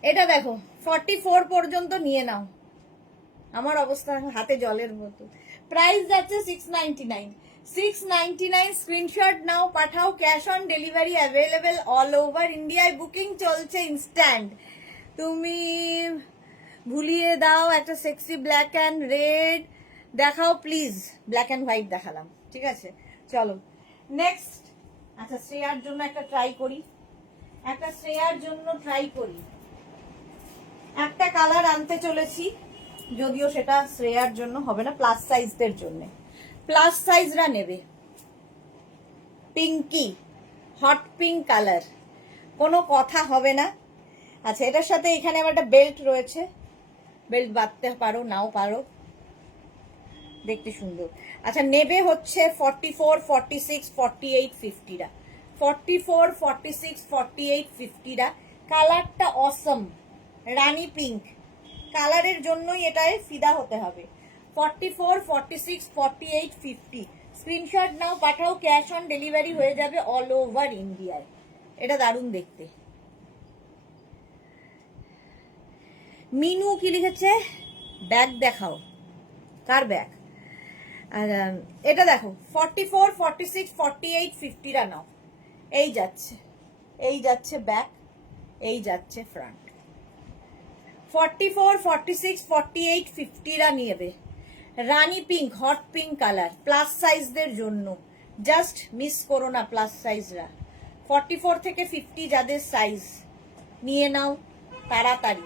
এটা দেখো 44 পর্যন্ত নিয়ে নাও। আমার অবস্থা হাতে জলের মতো। প্রাইস যাচ্ছে 699, 699। স্ক্রিনশট নাও, পাঠাও। Cash on delivery available all over ইন্ডিয়ায়। বুকিং চলছে ইনস্ট্যান্ট। তুমি ভুলিয়ে দাও একটা সেক্সি ব্ল্যাক অ্যান্ড রেড দেখাও প্লিজ। ব্ল্যাক অ্যান্ড হোয়াইট দেখালাম, ঠিক আছে? চলো নেক্সট। আচ্ছা শ্রেয়ার জন্য একটা ট্রাই করি, একটা কালার আনতে চলেছি, যদিও সেটা শ্রেয়ার জন্য হবে না, প্লাস সাইজদের জন্য। প্লাস সাইজরা নেবে। পিঙ্কি, হট পিঙ্ক কালার, কোনো কথা হবে না। আচ্ছা এটার সাথে এখানে আবার একটা বেল্ট রয়েছে, বেল্ট বাঁধতে পারো নাও পারো, দেখতে সুন্দর। আচ্ছা নেবে হচ্ছে 44, 46, 48, 50 রা। 44, 46, 48, 50 রা। কালারটা অসম, রানী পিঙ্ক কালারের জন্যই এটায় ফিদা হতে হবে। 44, 46, 48, 50 স্ক্রিনশট নাও, পাঠাও। ক্যাশ অন ডেলিভারি হয়ে যাবে অল ওভার ইন্ডিয়ায়। এটা দারুণ দেখতে। মিনু কি লিখেছে? ব্যাগ দেখাও। কার ব্যাগ? এটা দেখো 44, 46, 48, 50 নাও। এই যাচ্ছে ব্যাক, এই যাচ্ছে ফ্রন্ট। 44, 46, 48, 50 নিয়েবে। Rani pink, hot pink colour, plus সাইজদের জন্য। জাস্ট মিস করো না প্লাস সাইজরা। 44 থেকে 50 যাদের সাইজ নিয়ে নাও তাড়াতাড়ি,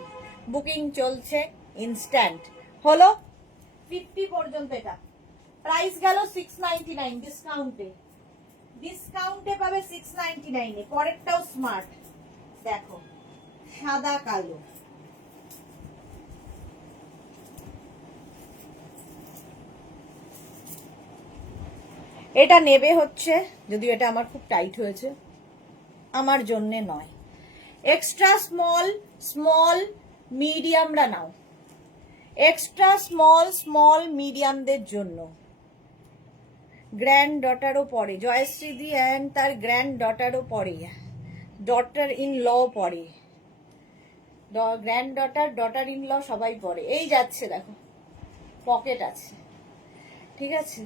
বুকিং চলছে ইনস্ট্যান্ট। হলো 50 পর্যন্ত। এটা প্রাইস গেল 699 ডিসকাউন্টে পাবে 699 এ। পরেরটাও স্মার্ট, দেখো সাদা কালো। এটা নেবে হচ্ছে, যদিও এটা আমার খুব টাইট হয়েছে, আমার জন্যে নয়। এক্সট্রা স্মল মিডিয়ামরা নাও। এক্সট্রা স্মল মিডিয়ামদের জন্য। গ্র্যান্ড ডটারও পড়ে, জয়শ্রীদি অ্যান্ড তার গ্র্যান্ড ডটারও পড়ে, ডটার ইন ল পড়ে, গ্র্যান্ড ডটার ইন ল সবাই পড়ে। এই যাচ্ছে দেখো, পকেট আছে, ঠিক আছে?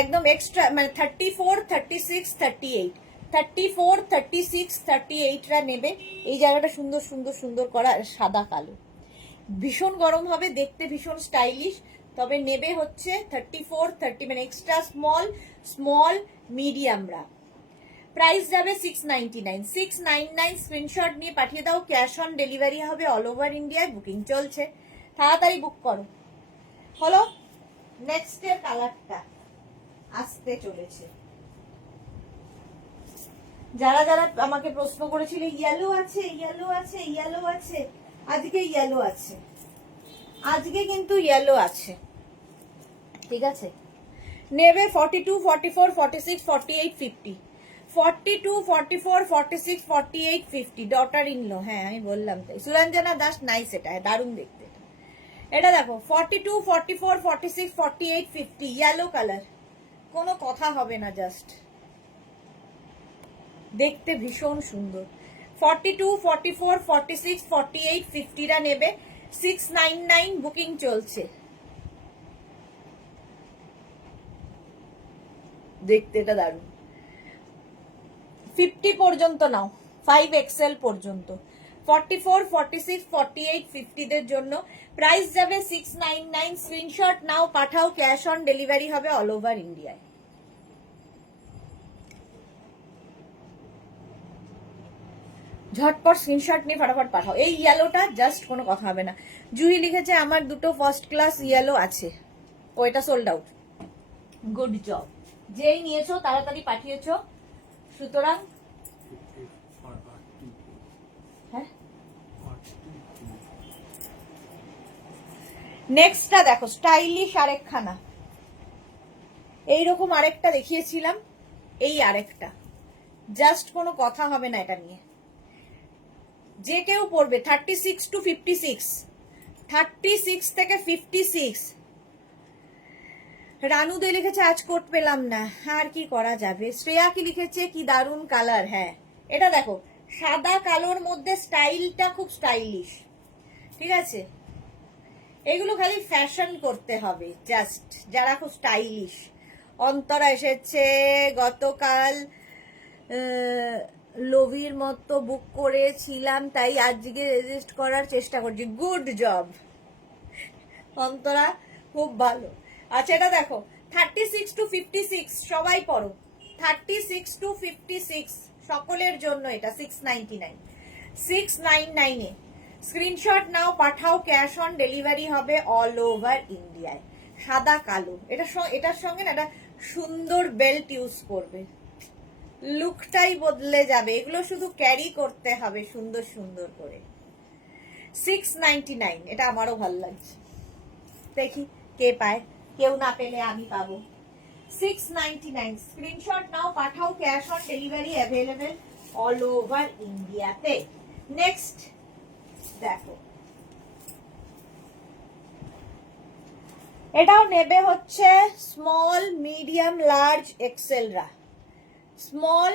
একদম এক্সট্রা, মানে 34, 36, 38, 34, 36, 38রা নেবে। এই জায়গাটা সুন্দর সুন্দর সুন্দর করা, সাদা কালো, ভীষণ গরম হবে, দেখতে ভীষণ স্টাইলিশ। তবে নেবে হচ্ছে 34, 30, মানে এক্সট্রা স্মল, স্মল, মিডিয়ামরা। প্রাইস যাবে 699, 699। স্ক্রিনশট নিয়ে পাঠিয়ে দাও, ক্যাশ অন ডেলিভারি হবে অল ওভার ইন্ডিয়ায়, বুকিং চলছে, তাড়াতাড়ি বুক করো। হলো, নেক্সট এর কালারটা আসতে চলেছে। যারা যারা আমাকে প্রশ্ন করেছিল ইয়েলো আছে, ইয়েলো আছে, ইয়েলো আছে, আজকে ইয়েলো আছে, আজকে কিন্তু ইয়েলো আছে, ঠিক আছে। নেবে 42, 44, 46, 48, 50, 42, 44, 46, 48, 50, ডটার ইন লো। হ্যাঁ আমি বললাম তাই, সুরঞ্জনা দাস নাইস, এটা দারুণ দেখতে। এটা দেখো 42, 44, 46, 48, 50, ইয়েলো কালার, কোনো কথা হবে না, জাস্ট দেখতে ভীষণ সুন্দর। 42, 44, 46, 48, 50টা নেবে, 699 বুকিং চলছে। দেখতে এটা দারুণ। 50 পর্যন্ত নাও, 5XL পর্যন্ত, 44, 46, 48, 50 দের জন্য প্রাইস যাবে 699। স্ক্রিনশট নাও, পাঠাও, ক্যাশ অন ডেলিভারি হবে অল ওভার ইন্ডিয়ায়। ঝটপট স্ক্রিনশট নিয়ে ফটাফট পাঠাও। এই ইয়েলোটা জাস্ট কোনো কথা হবে না। জুহি লিখেছে আমার দুটো ফার্স্ট ক্লাস ইয়েলো আছে, ও এটা সোল্ড আউট। গুড জব, যেই নিয়েছো তাড়াতাড়ি পাঠিয়েছো, সুতরাং হ্যাঁ। নেক্সটটা দেখো, স্টাইলিশ আরেকখানা, এইরকম আরেকটা দেখিয়েছিলাম, এই আরেকটা, জাস্ট কোনো কথা হবে না এটা নিয়ে। যে কেউ পড়বে 36 to 56, 36 থেকে 56। রানুদে লিখেছে আজ কোট পেলাম না, আর কি করা যাবে। শ্রেয়া কি লিখেছে কি দারুণ কালার, হ্যাঁ এটা দেখো, সাদা কালোর মধ্যে স্টাইলটা খুব স্টাইলিশ, ঠিক আছে। এগুলো খালি ফ্যাশন করতে হবে, জাস্ট যারা খুব স্টাইলিশ। অন্তরা এসেছে, গতকাল লোভির মতো বুক করেছিলাম, তাই আজকে রেজিস্ট করার চেষ্টা করছি। গুড জব অন্তরা, খুব ভালো। আচ্ছা এটা দেখো 36 to 56, সবাই পড়ো, 36 to 56 সকলের জন্য এটা 699, 699 এ স্ক্রিনশট নাও, পাঠাও, ক্যাশ অন ডেলিভারি হবে অল ওভার ইন্ডিয়ায়। সাদা কালো, এটার সঙ্গে না একটা সুন্দর বেল্ট ইউজ করবে, লুকটাই বদলে যাবে। এগুলো শুধু ক্যারি করতে হবে সুন্দর সুন্দর করে। 699, এটা আমারও ভালো লাগছে, দেখি কে পায়, কেউ না পেলে আমি পাবো। 699, স্ক্রিনশট নাও, পাঠাও, cash on delivery available all over ইন্ডিয়াতে। নেক্সট দেখো, এটাও নেবে হচ্ছে স্মল, মিডিয়াম, লার্জ, এক্সেলরা, স্মল,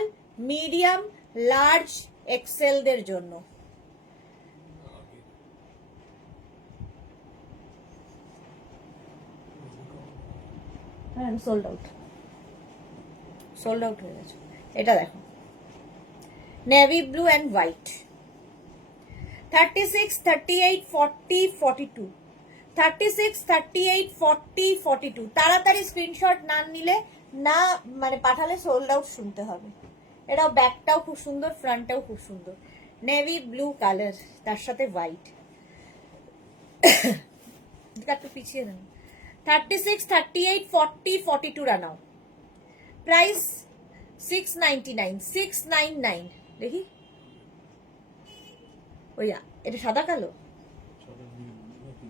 মিডিয়াম, লার্জ, এক্সেলদের জন্য। সোল্ড আউট, সোল্ড আউট হয়ে গেছে। এটা দেখো নেভি ব্লু অ্যান্ড হোয়াইট, 36, 38, 40, 42, 36, 38, 40, 42। তাড়াতাড়ি স্ক্রিনশট না নিলে না, মানে পাঠালে সোল্ড আউট শুনতে হবে। এটাও ব্যাকটাও খুব সুন্দর, ফ্রন্টটাও খুব সুন্দর, নেভি ব্লু কালার, তার সাথে হোয়াইট। একটু পিছিয়ে দেন। 36, 38, 40, 42 রানাও। প্রাইস 699, 699। দেখি ওই এটা সাদা কালো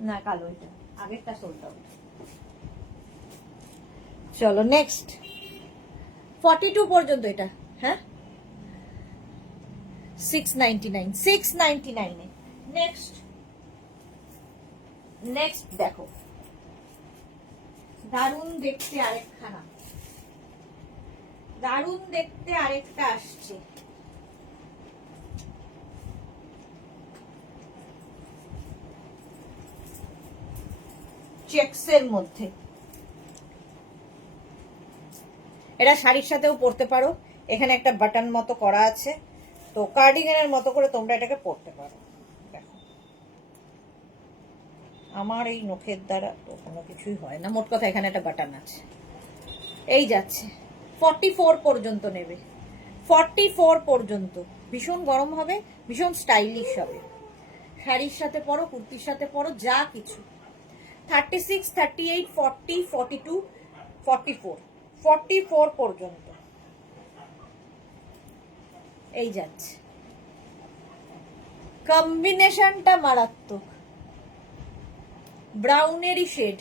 না, কালো, এটা আগেরটা সোল্ড আউট। চলো নেক্সট, 42 পর্যন্ত এটা, হ্যাঁ 699, 699 এ। নেক্সট, নেক্সট দেখো দারুণ দেখতে আরেকখানা, দারুণ দেখতে আরেকটা আসছে। চেকসের মধ্যে, এটা শাড়ির সাথেও পরতে পারো, এখানে একটা বাটন মতো করা আছে, তো কার্ডিগানের মতো করে তোমরা এটাকে পরতে পারো। দেখো আমার এই নখের দ্বারা তো কোনো কিছুই হয় না। মোট কথা এখানে একটা বাটন আছে। এই যাচ্ছে 44 পর্যন্ত নেবে, 44 পর্যন্ত। ভীষণ গরম হবে, ভীষণ স্টাইলিশ হবে। শাড়ির সাথে পরো, কুর্তির সাথে পরো, যা কিছু। 36, 38, 40, 42, 44, 44 পর্যন্ত এই যাচ্ছে। কম্বিনেশনটা মারাত্মক, ব্রাউনেরই শেড,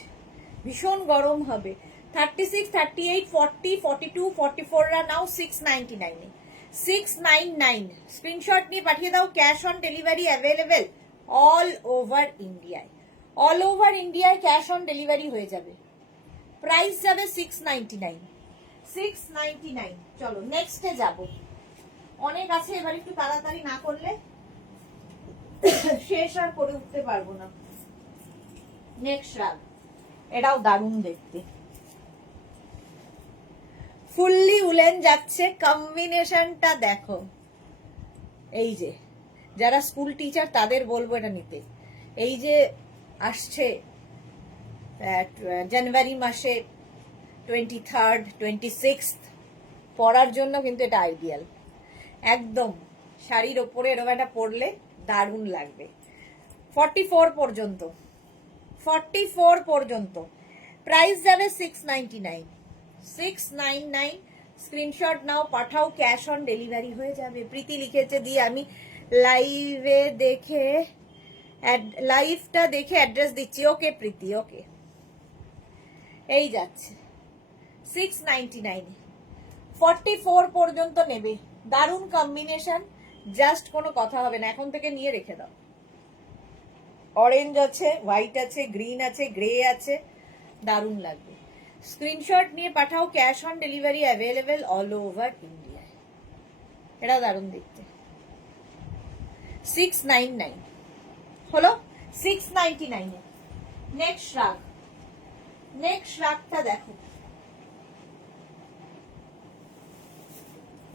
ভীষণ গরম হবে। 36, 38, 40, 42, 44 রা নাও 699 এ, 699। স্ক্রিনশট নিয়ে পাঠিয়ে দাও। Cash on delivery available all over ইন্ডিয়ায়। অল ওভার ইন্ডিয়ায় ক্যাশ অন ডেলিভারি হয়ে যাবে। প্রাইস যাবে 699, 699। চলো নেক্সটে যাব, অনেক আছে, এবার একটু তাড়াতাড়ি না করলে শেষ আর করে উঠতে পারবো না। নেক্সট রাগ, এটাও দারুণ দেখতে, ফুললি উলেন যাচ্ছে। কম্বিনেশনটা দেখো, এই যে যারা স্কুল টিচার তাদের বলবো এটা নিতে। এই যে আসছে জানুয়ারি মাসে 23rd, 26th পরার জন্য কিন্তু এটা আইডিয়াল একদম। শাড়ির ওপরে এরকম একটা পরলে দারুণ লাগবে। 44 পর্যন্ত, 44 পর্যন্ত। প্রাইস যাবে 699, 699। স্ক্রিনশট নাও, পাঠাও, ক্যাশ অন ডেলিভারি হয়ে যাবে। প্রীতি লিখেছে দিয়ে আমি লাইভটা দেখে অ্যাড্রেস দিচ্ছি। ওকে প্রীতি, ওকে। এই যাচ্ছে 699, 44 পর্যন্ত নেবে। দারুণ কম্বিনেশন, জাস্ট কোনো কথা হবে না, এখন থেকে নিয়ে রেখে দাও। অরেঞ্জ আছে, হোয়াইট আছে, গ্রিন আছে, গ্রে আছে, দারুণ লাগবে। স্ক্রিনশট নিয়ে পাঠাও, cash on delivery available all over ইন্ডিয়ায়। এটা দারুণ দেখতে। 699 হলো, 699 এ। নেক্সট রাগ, নেক্সট রাগটা দেখো,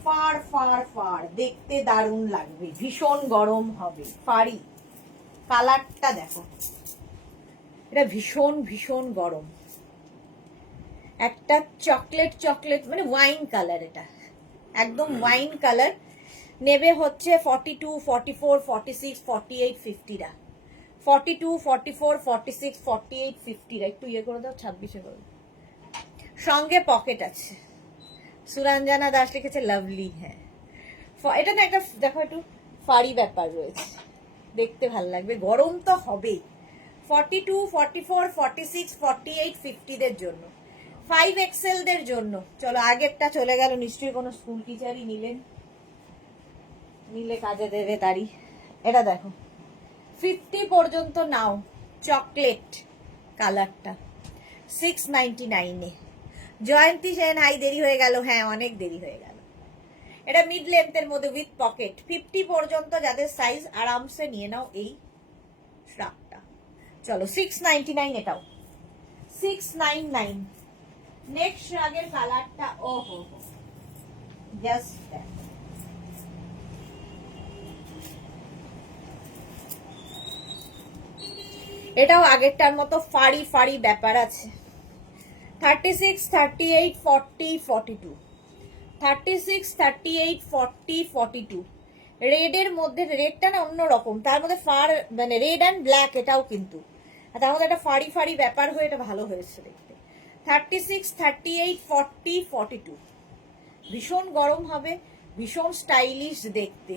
ফার ফার ফার, দেখতে দারুণ লাগবে, ভীষণ গরম হবে। ফারি কালারটা দেখো, এটা ভীষণ ভীষণ গরম, একটা চকলেট চকলেট মানে ওয়াইন কালার, এটা একদম ওয়াইন কালার। নেবে হচ্ছে 42, 44, 46, 48, 50 রা। 42, 44, 46, 48, 50 রা। একটু ইয়ে করে দাও, 26 করে। সঙ্গে পকেট আছে। সুরঞ্জনা দাস লিখেছে লাভলি। হ্যাঁ, এটা না একটা দেখো একটু ফাড়ি ব্যাপার রয়েছে, দেখতে ভাল লাগবে, গরম তো হবেই। 42, 44, 46, 48, 50 দের জন্য, 5XL দের জন্য। চলো আগেরটা চলে গেল, নিশ্চয়ই কোনো স্কুল টিচারই নিলে কাজে দেবে তারই। এটা দেখো 50 পর্যন্ত নাও, চকলেট কালারটা 699 এ। জয়ন্তী সেন, হাই, দেরি হয়ে গেল। হ্যাঁ, অনেক দেরি হয়ে গেল। এটা মিড লেন্থের মধ্যে উইথ পকেট। 50 পর্যন্ত যাদের সাইজ, আরামসে নিয়ে নাও এই শ্রাকটা। চলো 699 এটাও, 699। নেক্সট শ্রাগের কালারটা, ও হো হো, জাস্ট এটাও আগেরটার মতো ফাড়ি ফাড়ি ব্যাপার আছে। 36, 38, 40, 42, 36, 38, 40, 42। রেডের মধ্যে, রেডটা না অন্যরকম, তার মধ্যে ফার মানে রেড অ্যান্ড ব্ল্যাক, এটাও কিন্তু তার মধ্যে একটা ফাড়ি ফাড়ি ব্যাপার হয়ে এটা ভালো হয়েছে দেখতে। 36, 38, 40, 42। ভীষণ গরম হবে, ভীষণ স্টাইলিশ দেখতে।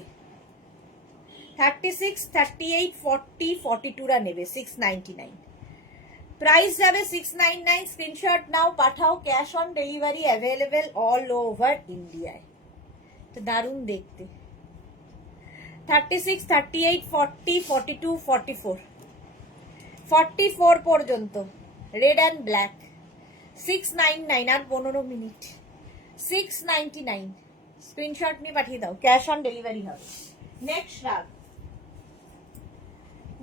36, 38, 40, 42 রা নেবে 699। প্রাইস যাবে 699। স্ক্রিনশট নাও, পাঠাও, cash on delivery available all over ইন্ডিয়ায়। তো দারুণ দেখতে। 36, 38, 40, 42, 44, 44 পর্যন্ত রেড অ্যান্ড ব্ল্যাক 699। আর 15 মিনিট, 699। স্ক্রিনশট নিয়ে পাঠিয়ে দাও, ক্যাশ অন ডেলিভারি হবে। নেক্সট রাগ,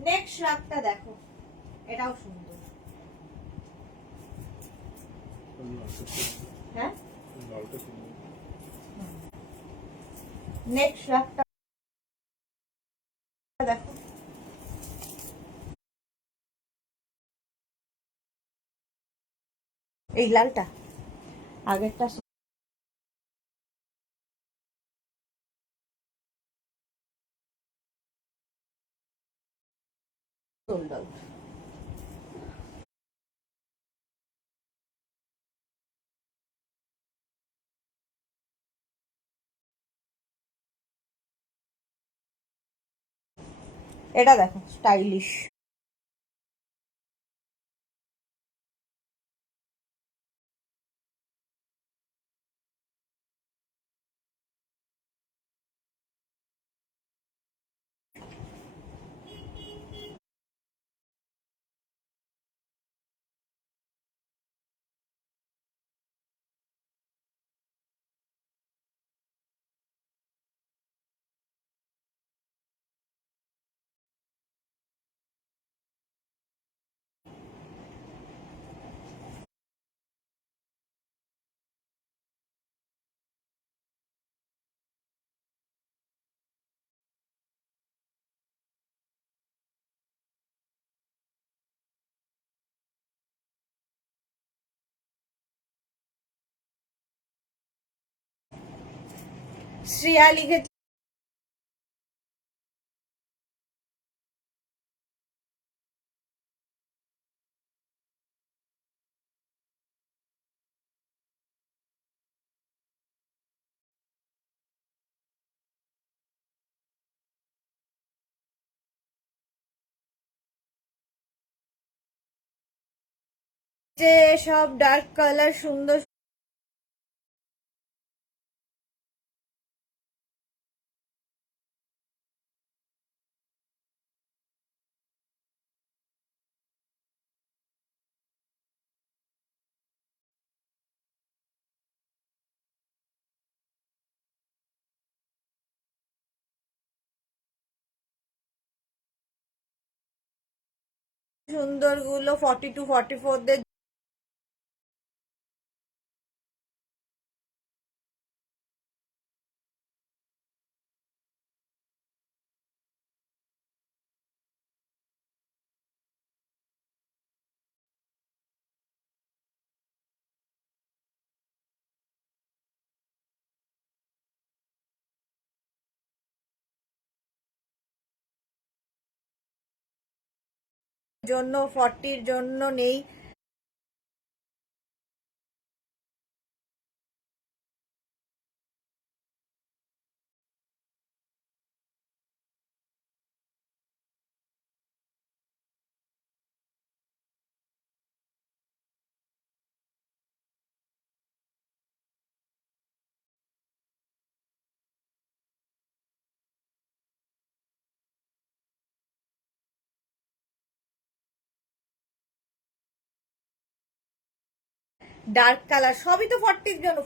নেক্সট রাগটা দেখো, এটাও সুন্দর। হ্যাঁ, নেক্সট রাগটা দেখো, এই লালটা আগেরটা সোল্ড আউট। এটা দেখো স্টাইলিশ। শ্রেয়া লিখেছে যে সব ডার্ক কালার সুন্দর সুন্দর গুলো 42-44 দের জন্য 40 জন্য নেই। ডার্ক কালার সবই তো 40 জন্য।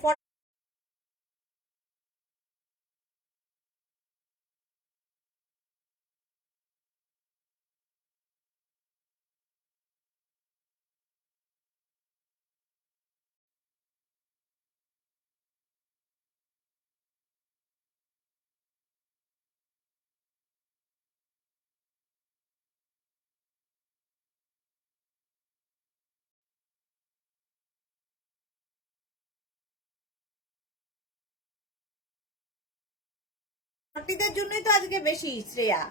দের জন্যই তো আজকে বেশি শ্রেয়া।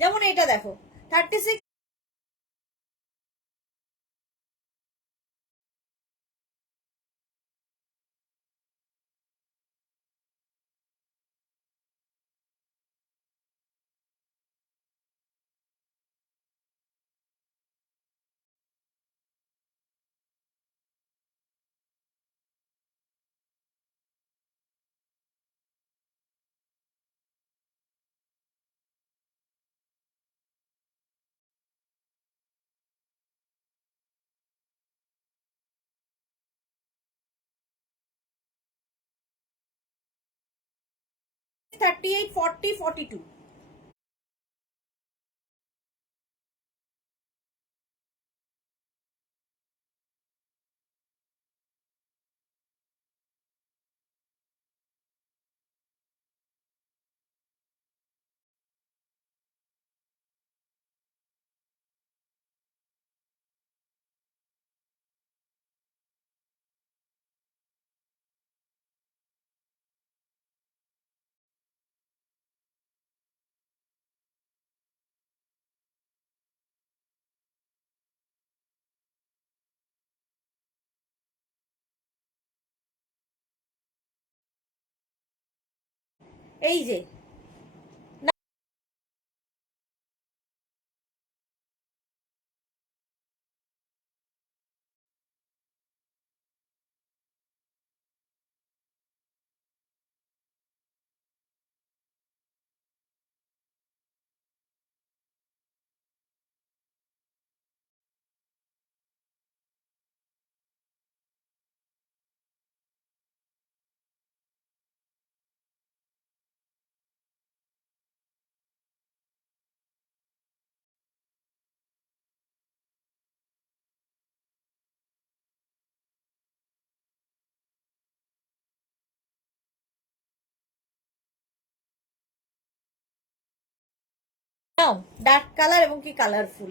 যেমন এটা দেখো 36 38, 40, 42. এই যে ডার্ক কালার এবং কি কালারফুল।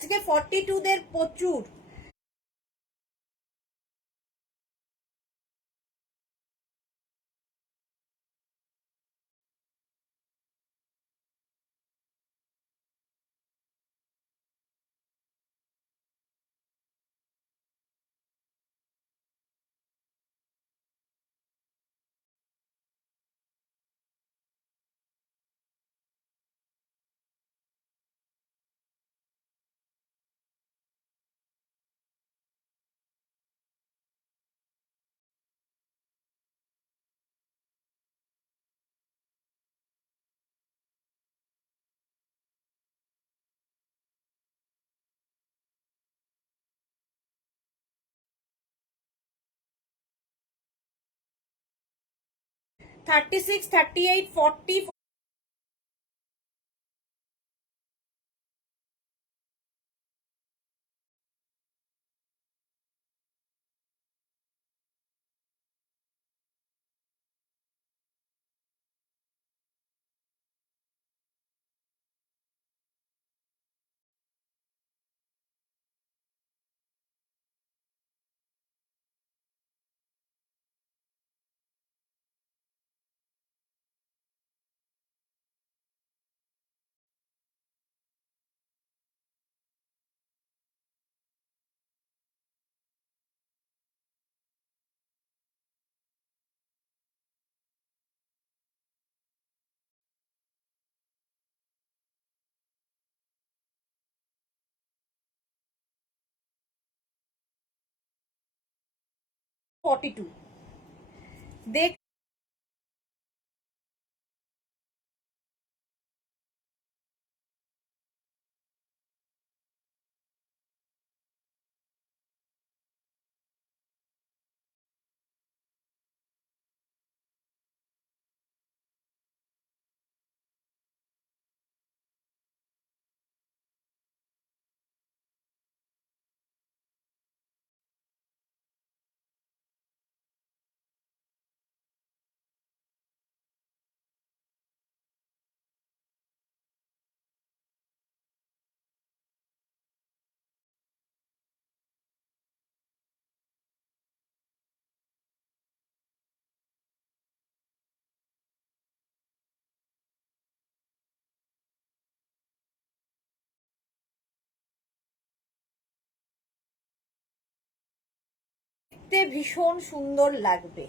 আজকে 42 দের প্রচুর। Thirty six, 38, 40, two. দেখ দেখতে ভীষণ সুন্দর লাগবে।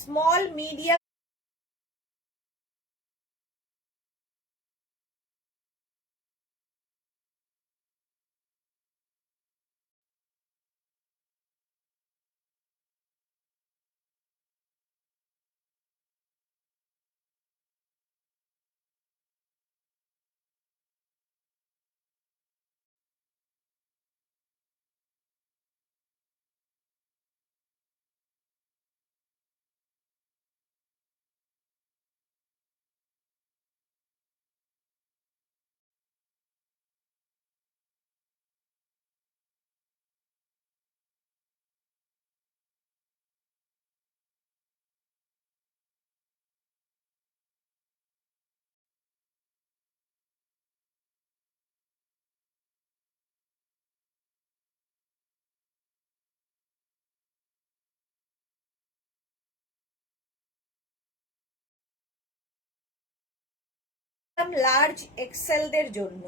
স্মল মিডিয়াম লার্জ এক্সেলদের জন্য।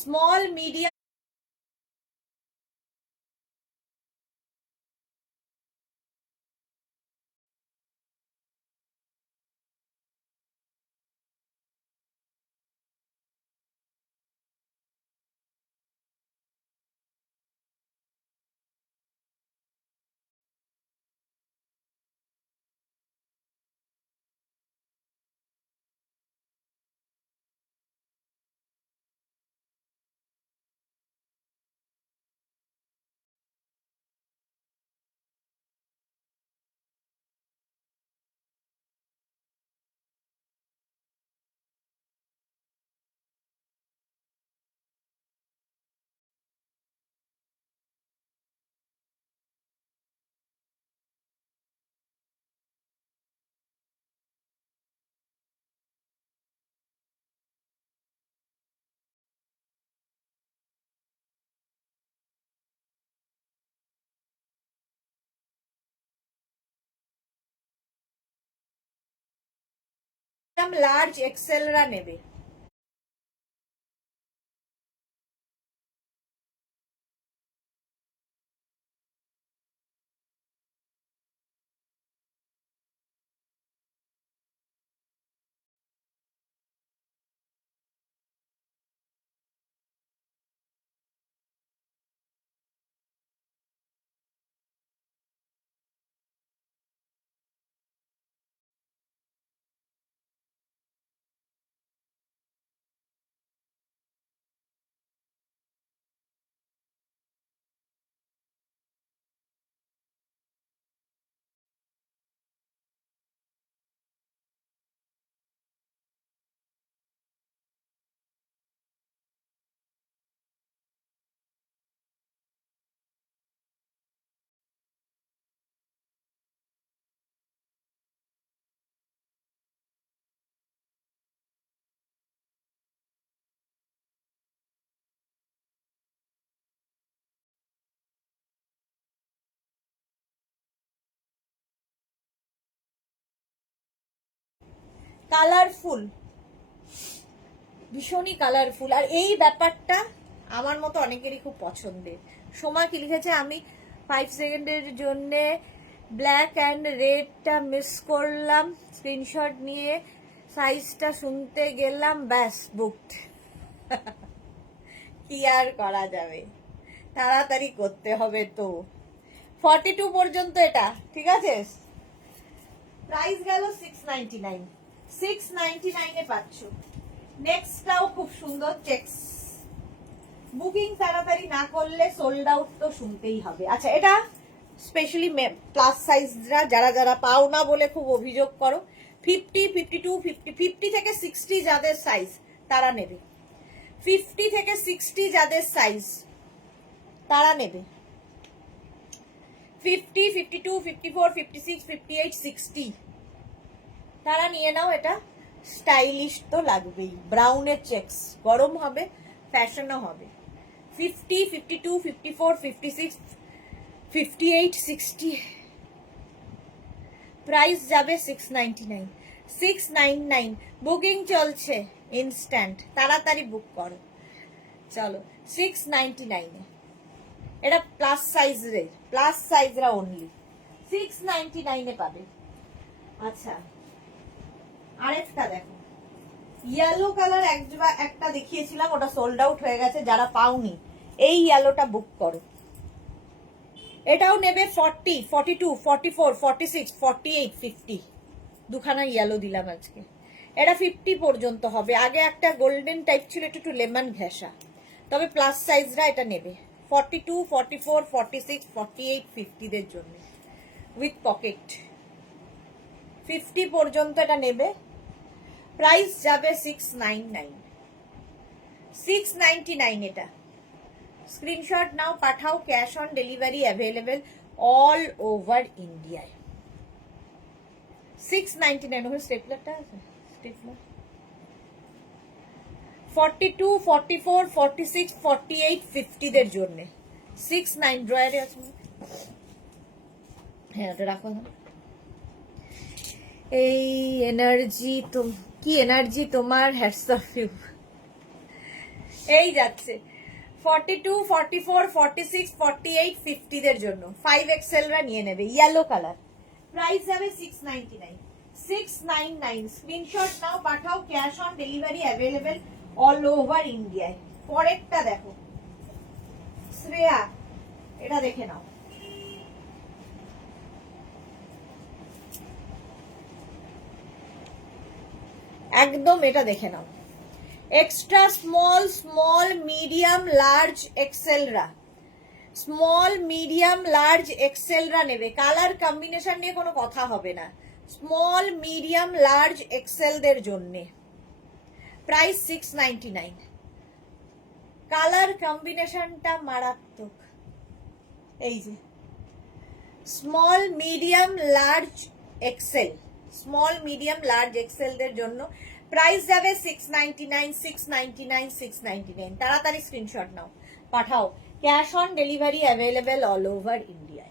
স্মল মিডিয়াম লার্জ এক্সেলরা নেবে। কালারফুল, ভীষণই কালারফুল। আর এই ব্যাপারটা আমার মতো অনেকেরই খুব পছন্দের। সোমা কি লিখেছে, আমি 5 সেকেন্ডের জন্য ব্ল্যাক অ্যান্ড রেডটা মিস করলাম, স্ক্রিনশট নিয়ে সাইজটা শুনতে গেলাম, ব্যাস বুকড। কি আর করা যাবে, তাড়াতাড়ি করতে হবে তো। 42 পর্যন্ত এটা, ঠিক আছে। প্রাইস গেল 699, 699 এ পাচ্ছ। নেক্সটটাও খুব সুন্দর চেকস। বুকিং তাড়াতাড়ি না করলে সোল্ড আউট তো শুনতেই হবে। আচ্ছা, এটা স্পেশালি প্লাস সাইজরা যারা যারা পাও না বলে খুব অভিযোগ করো, 50, 52, 50 থেকে 60 যাদের সাইজ তারা নেবে, 50 থেকে 60 যাদের সাইজ তারা নেবে, 50, 52, 54, 56, 58, 60 তারা নিয়ে নাও। এটা স্টাইলিশ তো লাগবেই, ব্রাউনের চেকস, গরম হবে, ফ্যাশনও হবে। 50, 52, 54, 56, 58, 60 প্রাইস যাবে 699, 699। বুকিং চলছে ইনস্ট্যান্ট, তাড়াতাড়ি বুক করো। চলো 699 এ এটা প্লাস সাইজরা অনলি 699 এ পাবে। আচ্ছা, আরেকটা দেখো, ইয়েলো কালার একটা দেখিয়েছিলাম, ওটা সোল্ড আউট হয়ে গেছে। যারা পাওনি এই ইয়েলোটা বুক করো। এটাও নেবে 40, 42, 44, 46, 48, 50, দুখানা ইয়েলো দিলাম আজকে। এটা 50 পর্যন্ত হবে। আগে একটা গোল্ডেন টাইপ ছিল, একটু লেমন ঘেঁষা, তবে প্লাস সাইজরা এটা নেবে। 42, 44, 46, 48, 50 দের জন্য উইথ পকেট 50 পর্যন্ত এটা নেবে। প্রাইস যাবে 699, 699 এটা। স্ক্রিনশট নাও, পাঠাও, cash on delivery available all over ইন্ডিয়ায়। 699 ওখানে স্টেপলারটা আছে, স্টেপলার। 42, 44, 46, 48, 50 দের জন্য 69 ড্রয়ারে আছে। হ্যাঁ, ওটা রাখো না। এই এনার্জি তো কি এনার্জি তোমার, হ্যাটস অফ ইউ। এই যাচ্ছে 42, 44, 46, 48, 50 দের জন্য 5XL রা নিয়ে নেবে, ইয়েলো কালার। প্রাইস যাবে 699, 699। স্ক্রিনশট নাও, পাঠাও, cash on delivery available all over ইন্ডিয়ায়। পরেরটা দেখো, শ্রেয়া, এটা দেখে নাও। একদম এটা দেখে নাও। Extra small, small, medium, large, এক্সেলরা, স্মল, মিডিয়াম, লার্জ, এক্সেলরা নেবে। কালার কম্বিনেশন নিয়ে কোনো কথা হবে না। স্মল, মিডিয়াম, লার্জ, এক্সেলদের জন্য প্রাইস 699। কালার কম্বিনেশনটা মারাত্মক। এই যে small, medium, large, XL, small, medium, large, এক্সেলদের জন্য প্রাইস যাবে 699, 699, 699। তাড়াতাড়ি স্ক্রিনশট নাও, পাঠাও, cash on delivery available all over ইন্ডিয়ায়।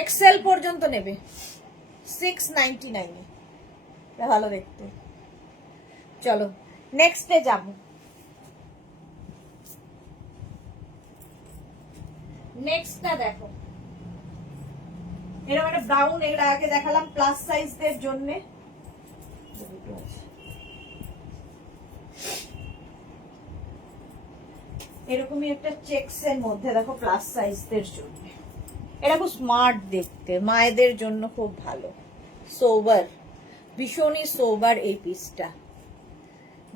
এক্সেল পর্যন্ত নেবে 699 এ, ভালো দেখতে। চলো নেক্সটে যাব। নেক্সটটা দেখো, এরকম একটা ব্রাউন, এর আগে দেখালাম প্লাস সাইজদের জন্য। এরকমই একটা চেকস এর মধ্যে দেখো, প্লাস সাইজদের জন্য। এটা খুব স্মার্ট দেখতে, মায়েদের জন্য খুব ভালো, সোবার, ভীষণই সোবার এই পিসটা।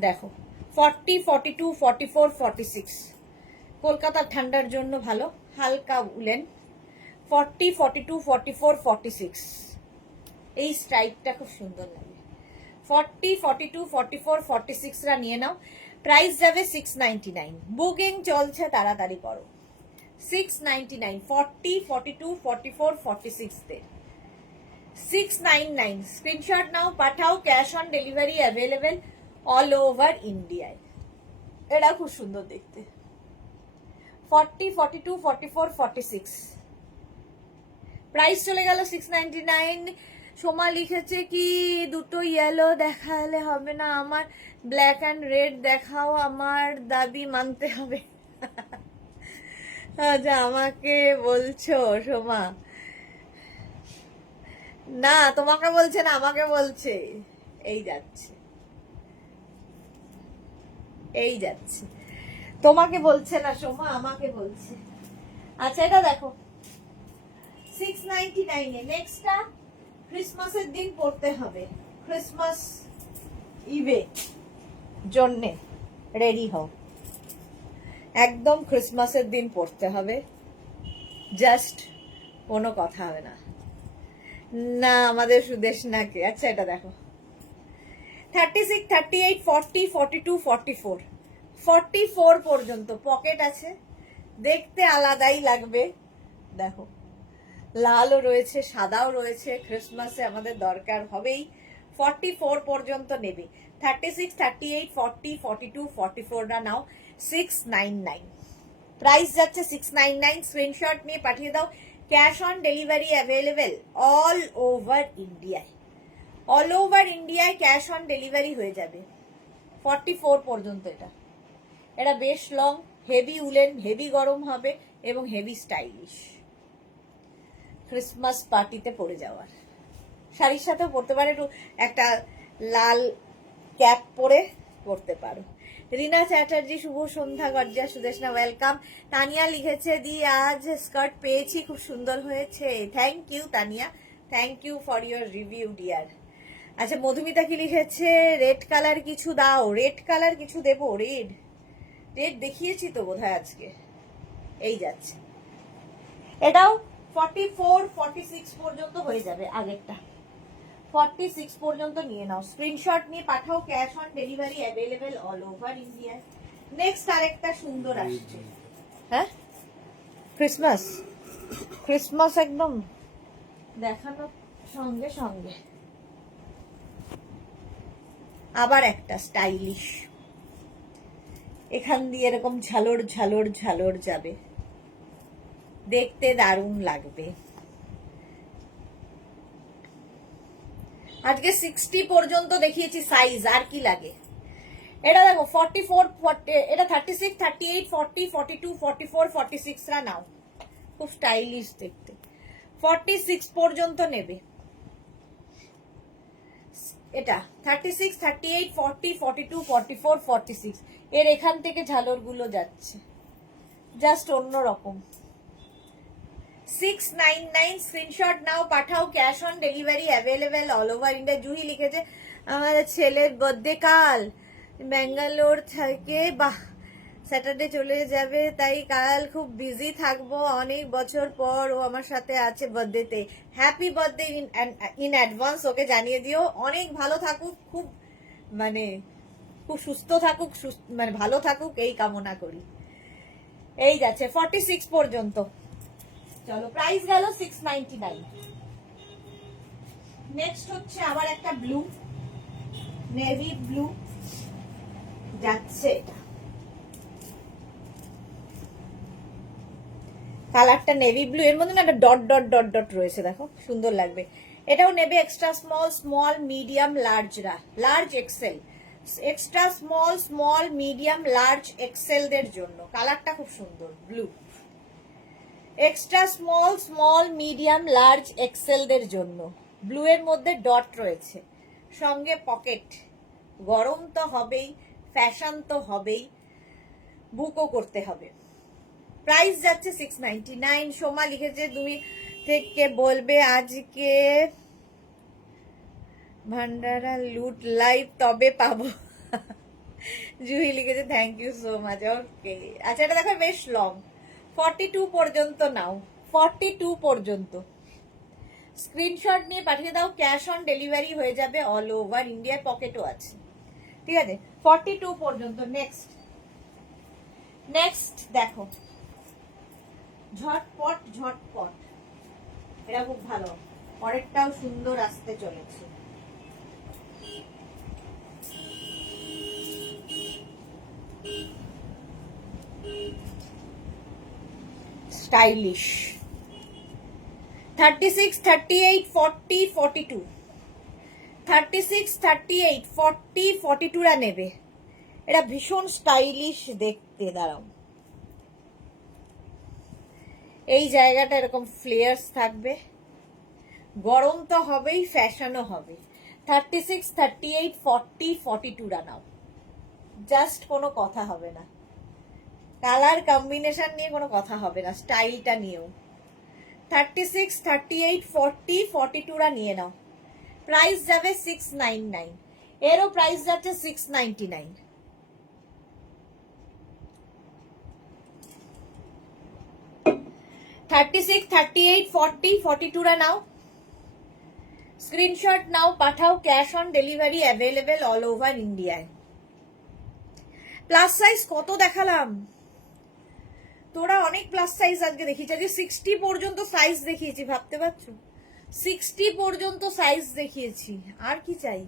দেখো 40, 42, 44, 46 কলকাতার ঠান্ডার জন্য ভালো, হালকা উলেন। 40, 42, 44, 46 এই স্ট্রাইকটা খুব সুন্দর লাগে। 40, 42, 44, 46 রা নিয়ে নাও। প্রাইস যাবে 699। বুকিং চলছে, তাড়াতাড়ি করো। 699, 40, 42, 44, 46 দের 699। স্ক্রিনশট নাও, পাঠাও, cash on delivery available all over ইন্ডিয়ায়। এটা খুব সুন্দর দেখতে। 40, 42, 44, 46 প্রাইস চলে গেল 699। সোমা লিখেছে কি দুটো ইয়েলো দেখালে হবে না, আমার ব্ল্যাক অ্যান্ড রেড দেখাও, আমার দাবি মানতে হবে। আচ্ছা আমাকে বলছো সোমা? না তোমাকে বলছে না, আমাকে বলছে। এই যাচ্ছে, এই যাচ্ছে, তোমাকে বলছে না সোমা, আমাকে বলছে। আচ্ছা এটা দেখো 699 এ। নেক্সটটা ক্রিসমাসের দিন পড়তে হবে, ক্রিসমাস ইভে জন্যে রেডি হও, একদম ক্রিসমাসের দিন পড়তে হবে, জাস্ট কোনো কথা হবে না। না আমাদের সুদেশ নাকি। আচ্ছা এটা দেখো 36, 38, 40, 42, 44 44 পর্যন্ত পকেট আছে, দেখতে আলাদাই লাগবে। দেখো লালও রয়েছে, সাদাও রয়েছে, ক্রিসমাসে আমাদের দরকার হবেই। 44 পর্যন্ত নেবে। 36, 38, 40, 42, 44 টা নাও 699। প্রাইস যাচ্ছে 699। স্ক্রিনশট নিয়ে পাঠিয়ে দাও। Cash on delivery available all over ইন্ডিয়ায়, অল ওভার ইন্ডিয়ায় ক্যাশ অন ডেলিভারি হয়ে যাবে। 44 পর্যন্ত এটা। এটা বেশ লং, হেভি উলেন, হেভি গরম হবে এবং হেভি স্টাইলিশ, ক্রিসমাস পার্টিতে পরে যাওয়ার। শাড়ির সাথেও পরতে পারে, একটু একটা লাল ক্যাপ পরে পরতে পারো। রিনা চ্যাটার্জি শুভ সন্ধ্যা, গর্জা সুদেশনা ওয়েলকাম। তানিয়া লিখেছে দি আজ স্কার্ট পেয়েছি, খুব সুন্দর হয়েছে। Thank you Tania, thank you for your review dear. আচ্ছা মধুমিতা কি লিখেছে, রেড কালার কিছু দাও। রেড কালার কিছু দেবো? রেড রেড দেখিয়েছি তো বোধহয় আজকে। এই যাচ্ছে, এটাও 44, 46 পর্যন্ত হয়ে যাবে। আগেরটা 46 পর্যন্ত নিয়ে নাও। স্ক্রিনশট নিয়ে পাঠাও। Cash on delivery available all over India. Next আরেকটা সুন্দর আসছে। হ্যাঁ ক্রিসমাস, ক্রিসমাস একদম দেখানোর সঙ্গে সঙ্গে আবার একটা স্টাইলিশ, এখান দিয়ে এরকম ঝালর ঝালর ঝালর যাবে, দেখতে দারুণ লাগবে। আজকে 60 পর্যন্ত দেখিয়েছি সাইজ, আর কি লাগে। এটা দেখো 44, 40, এটা 36, 38, 40, 42, 44, 46 রা নাও, খুব স্টাইলিশ দেখতে। 46 পর্যন্ত নেবে। এটা 36, 38, 40, 42, 44, 46 এর এখান থেকে ঝালর গুলো যাচ্ছে, জাস্ট অন্যরকম। 699 স্ক্রিনশট নাও পাঠাও। Cash on delivery available all over India. Juhi লিখেছে আমার ছেলের বার্থডে কাল, ব্যাঙ্গালোর থেকে, বাহ স্যাটারডে চলে যাবে, তাই কাল খুব বিজি থাকবো, অনেক বছর পর ও আমার সাথে আছে বার্থডেতে। হ্যাপি বার্থডে ইন অ্যাডভান্স, ওকে জানিয়ে দিও। অনেক ভালো থাকুক, খুব মানে খুব সুস্থ থাকুক, মানে ভালো থাকুক এই কামনা করি। এই যাচ্ছে 46 পর্যন্ত। চলো প্রাইস গেল 699। নেক্সট হচ্ছে আবার একটা ব্লু, নেভি ব্লু যাচ্ছে। এটা কালারটা নেভি ব্লু, এর মধ্যে না একটা ডট ডট ডট ডট রয়েছে, দেখো সুন্দর লাগবে। এটাও নেবে এক্সট্রা স্মল, স্মল, মিডিয়াম, লার্জরা, large XL. Extra small, small, medium, large XL দের জন্য কালারটা খুব সুন্দর blue. Extra small, small, medium, large XL দের জন্য ব্লু এর মধ্যে ডট রয়েছে, সঙ্গে পকেট। গরম তো হবেই, ফ্যাশন তো হবেই, বুকও করতে হবে। প্রাইস যাচ্ছে 699। সোমা লিখেছে তুমি থেকে বলবে আজকে ভান্ডারা লুট লাইভ তবে পাবো। জুহি লিখেছে থ্যাংক ইউ সো মাচ। ওকে আচ্ছা এটা দেখো বেশ লং, 42 পর্যন্ত নাও, 42 পর্যন্ত। স্ক্রিনশট নিয়ে পাঠিয়ে দাও। ক্যাশ অন ডেলিভারি হয়ে যাবে অল ওভার ইন্ডিয়া, পকেটও আছে, ঠিক আছে। 42 পর্যন্ত। নেক্সট নেক্সট দেখো ঝটপট ঝটপট, এটা খুব ভালো, পরেরটাও সুন্দর আসতে চলেছে। স্টাইলিশ। 36, 38, 40, 42, 36, 38, 40, 42 রা নেবে। এটা ভীষণ স্টাইলিশ দেখতে। দাঁড়াও, এই জায়গাটা এরকম ফ্লেয়ার্স থাকবে, গরম তো হবেই, ফ্যাশনও হবে। 36, 38, 40, 42 রা নাও, জাস্ট কোনো কথা হবে না, কালার কম্বিনেশন নিয়ে কোনো কথা হবে না, স্টাইলটা নিয়েও। 36, 38, 40, 42 রা নিয়ে নাও। প্রাইস যাবে 699, এরও প্রাইস যাচ্ছে 699। $36, 38, 40, 42 রা নাও, স্ক্রিনশট নাও, পাঠাও। Cash on delivery available all over ইন্ডিয়ায়। প্লাস সাইজ কত দেখালাম, তোরা অনেক প্লাস সাইজ আজকে দেখিয়েছি, আজকে 60 পর্যন্ত সাইজ দেখিয়েছি, ভাবতে পারছো? 60 পর্যন্ত সাইজ দেখিয়েছি, আর কি চাই?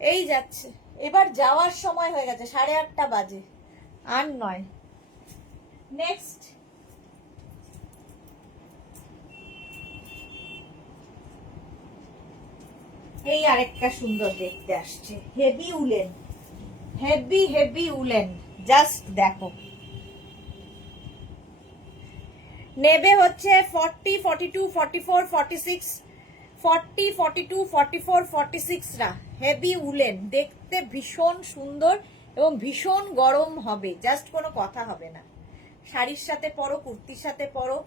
এই যাচ্ছে, এবার যাওয়ার সময় হয়ে গেছে, 8:30 বাজে, আর নয়। নেক্সট, এই আরেকটা সুন্দর দেখতে আসছে, heavy woollen, heavy heavy woollen, just দেখো। নেবে হচ্ছে 40, 42, 44, 46, 40, 42, 44, 46 রা। হেভি উলেন, দেখতে ভীষণ সুন্দর এবং ভীষণ গরম হবে, জাস্ট কোনো কথা হবে না। শাড়ির সাথে পরো, কুর্তির সাথে পরো,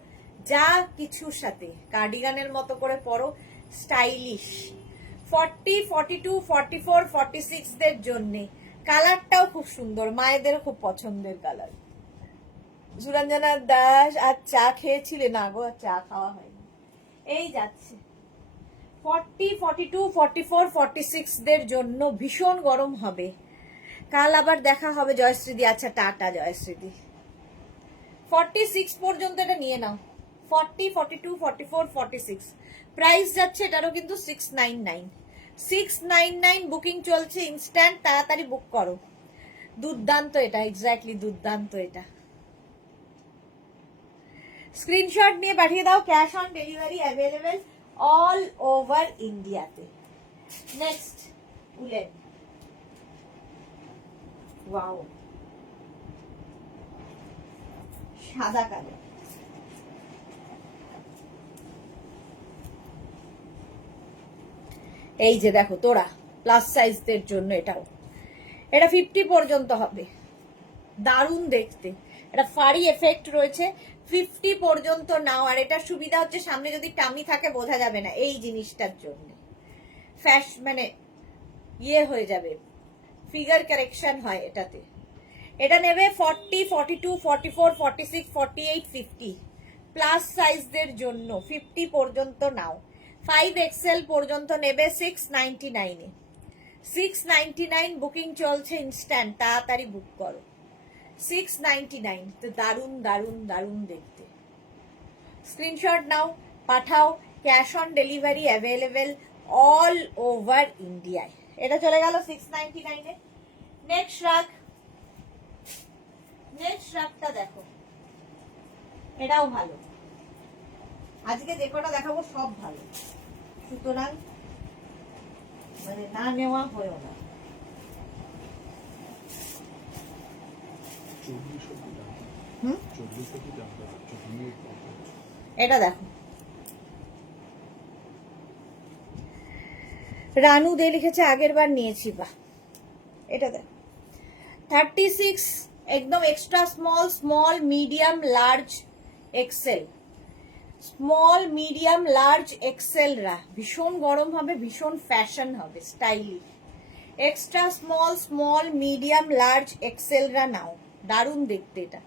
যা কিছুর সাথে, কার্ডিগানের মতো করে পরো, স্টাইলিশ। 40, 42, 44, 46 দের জন্যে। কালারটাও খুব সুন্দর, মায়েদের খুব পছন্দের কালার। সুরঞ্জনা দাস, আর চা খেয়েছিলে? না গো, আর চা খাওয়া হয়নি। এই যাচ্ছে 40, 42, 44, 46 দের জন্য ভীষণ গরম হবে। কাল আবার দেখা হবে জয়শ্রীদি। আচ্ছা, টাটা জয়শ্রীদি। 46 পর্যন্ত এটা নিয়ে নাও। 40, 42, 44, 46 প্রাইস যাচ্ছে এটারও কিন্তু 699। 699 বুকিং চলছে, ইনস্ট্যান্ট, তাড়াতাড়ি বুক করো। দুর্দান্ত এটা, এক্স্যাক্টলি দুর্দান্ত এটা। স্ক্রিনশট নিয়ে পাঠিয়ে দাও। Cash on delivery available all over ইন্ডিয়াতে। Next, woollen. ওয়াও, সাদা কালার। এই যে দেখো তোরা, প্লাস সাইজদের জন্য এটাও, এটা 50 পর্যন্ত হবে, দারুণ দেখতে। এটা ফাড়ি এফেক্ট রয়েছে, 50 পর্যন্ত নাও। আর এটার সুবিধা হচ্ছে সামনে যদি টামি থাকে বোঝা যাবে না, এই জিনিসটার জন্য মানে ইয়ে হয়ে যাবে, ফিগার কারেকশন হয় এটাতে। এটা নেবে 40, 42, 44, 46, 48, 50 প্লাস সাইজদের জন্য 50 পর্যন্ত নাও। 5XL পর্যন্ত নেবে 699 এ। 699 বুকিং চলছে, ইনস্ট্যান্ট, তাড়াতাড়ি বুক করো। 699, তো দারুণ দারুণ দারুণ দেখতে। স্ক্রিনশট নাও, পাঠাও। Cash on delivery available all over ইন্ডিয়ায়। এটা চলে গেল 699 এ। নেক্সট রাখ, নেক্সট রাখটা দেখো, এটাও ভালো। আজকে যে কটা দেখাবো সব ভালো, সুতরাং মানে না নেওয়া হয়েও না। এটা দেখো, রানু দে লিখেছে আগের বার নিয়েছি। বা এটা দেখো, 36 একদম extra small, small medium large XL, small medium large Excel রা। ভীষণ গরম হবে, ভীষণ ফ্যাশন হবে, stylish. Extra small, small medium large Excel রা নাও, দারুণ দেখতে। এটা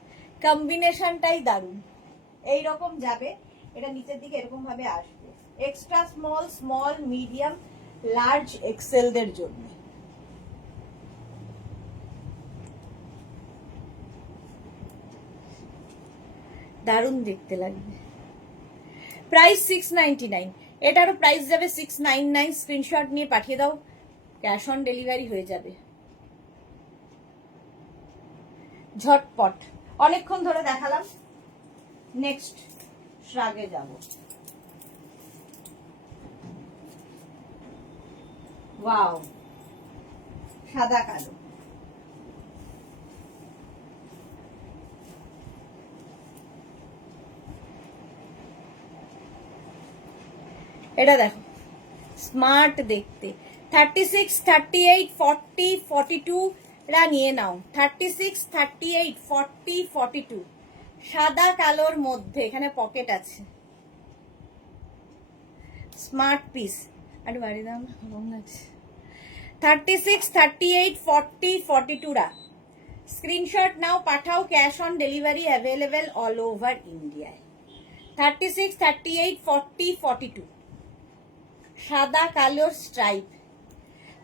কম্বিনেশনটাই দারুণ, এইরকম যাবে, এটা নিচের দিকে এরকম ভাবে আসবে। Extra small, small medium large XL দের জন্য। দারুণ দেখতে লাগবে। প্রাইস 699, এটারও প্রাইস যাবে 699। স্ক্রিনশট নিয়ে পাঠিয়ে দাও, ক্যাশ অন ডেলিভারি হয়ে যাবে ঝটপট। অনেকক্ষণ ধরে দেখালাম, নেক্সট শ্রাগে যাব। ওয়াও, সাদা কালো। এটা দেখো, স্মার্ট দেখতে। 36, 38, 40, 42 রা নিয়ে নাও। 36, 38, 40, 42 সাদা কালোর মধ্যে, এখানে পকেট আছে। Smart piece. আর বাড়ি দাম রং আছে। 36, 38, 40, 42 রা স্ক্রিনশট নাও, পাঠাও। Cash on delivery available all over ইন্ডিয়ায়। 36, 38, 40, 42 সাদা কালোর স্ট্রাইপ।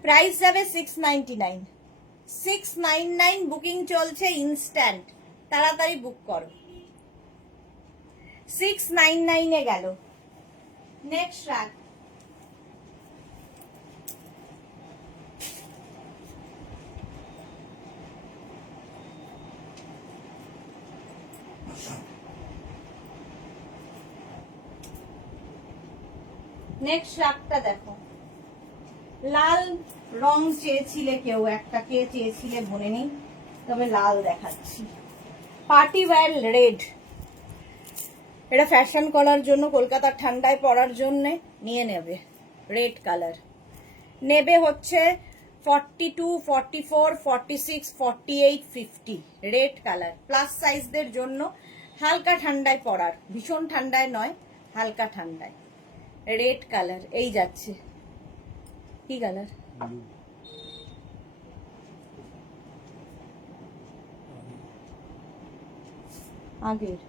প্রাইস যাবে 699। 699 বুকিং চলছে ইনস্ট্যান্ট, তাড়াতাড়ি বুক করো। 699 এ গেল। নেক্সট রাখ। নেক্সট রাগটা দেখো, লাল রং চেয়েছিলে কেউ একটা, কে চেয়েছিলে মনে নেই, তবে লাল দেখাচ্ছি। পার্টি ওয়্যার রেড, এটা ফ্যাশন করার জন্য, কলকাতার ঠান্ডায় পরার জন্য নিয়ে নেবে। রেড কালার নেবে হচ্ছে 42, 44, 46, 48, 50 রেড কালার। প্লাস সাইজদের জন্য, হালকা ঠান্ডায় পরার, ভীষণ ঠান্ডায় নয়, হালকা ঠান্ডায়। রেড কালার এই যাচ্ছে। কি কালার? আগের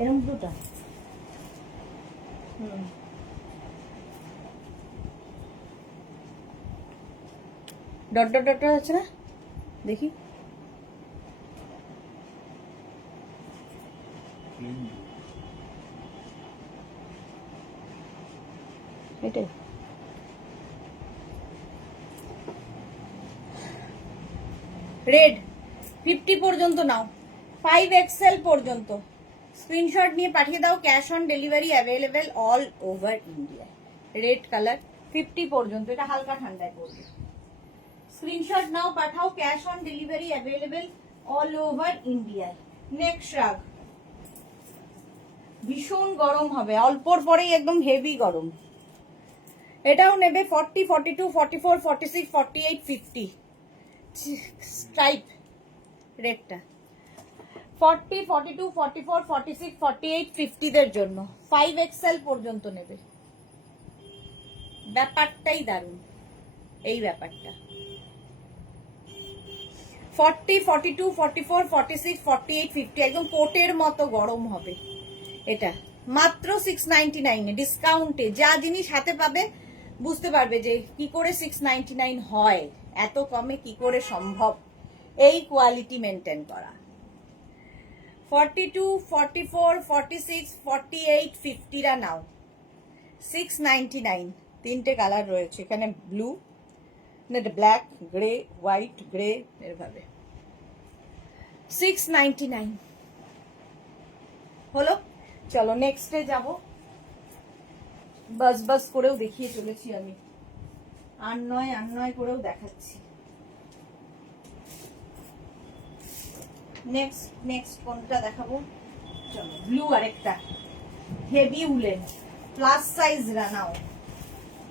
এরকম দুটা। ডট ডট ডট আছে না, দেখি। এটাই রেড। 50 পর্যন্ত নাও, 5XL পর্যন্ত স্ক্রিনশট নিয়ে পাঠিয়ে দাও। Cash on delivery available all over India. Red colour 50 পর্যন্ত, এটা হালকা ঠান্ডায় পড়বে। স্ক্রিনশট নাও, পাঠাও। Cash on delivery available all over India. Next রাগ, ভীষণ গরম হবে, অল্পর পরেই একদম হেভি গরম। এটাও নেবে 40, 42, 44, 46, 48, 50 স্ট্রাইপ রেডটা। 40, 42, 44, 46, 48, 50 দের জন্য 5XL পর্যন্ত নেবে। ব্যাপারটাই দারুণ, এই ব্যাপারটা। 40, 42, 44, 46, 48, 50 একদম কোটের মতো গরম হবে। এটা মাত্র 699 ডিসকাউন্টে। যা জিনিস হাতে পাবে বুঝতে পারবে যে কি করে 699 হয়, এত কমে কি করে সম্ভব এই কোয়ালিটি মেনটেন করা। 42, 44, 46, 48, 50 রা নাও। 699 তিনটে কালার রয়েছে এখানে, blue, black, grey, white, grey, এভাবে। 699 হলো। চলো নেক্সটে যাব। বাস বাস করেও দেখিয়ে চলেছি আমি, আর নয় করেও দেখাচ্ছি। নেক্সট কোনটা দেখাবো? চলো ব্লু, আরেকটা হেভি উলেন। প্লাস সাইজরা নাও,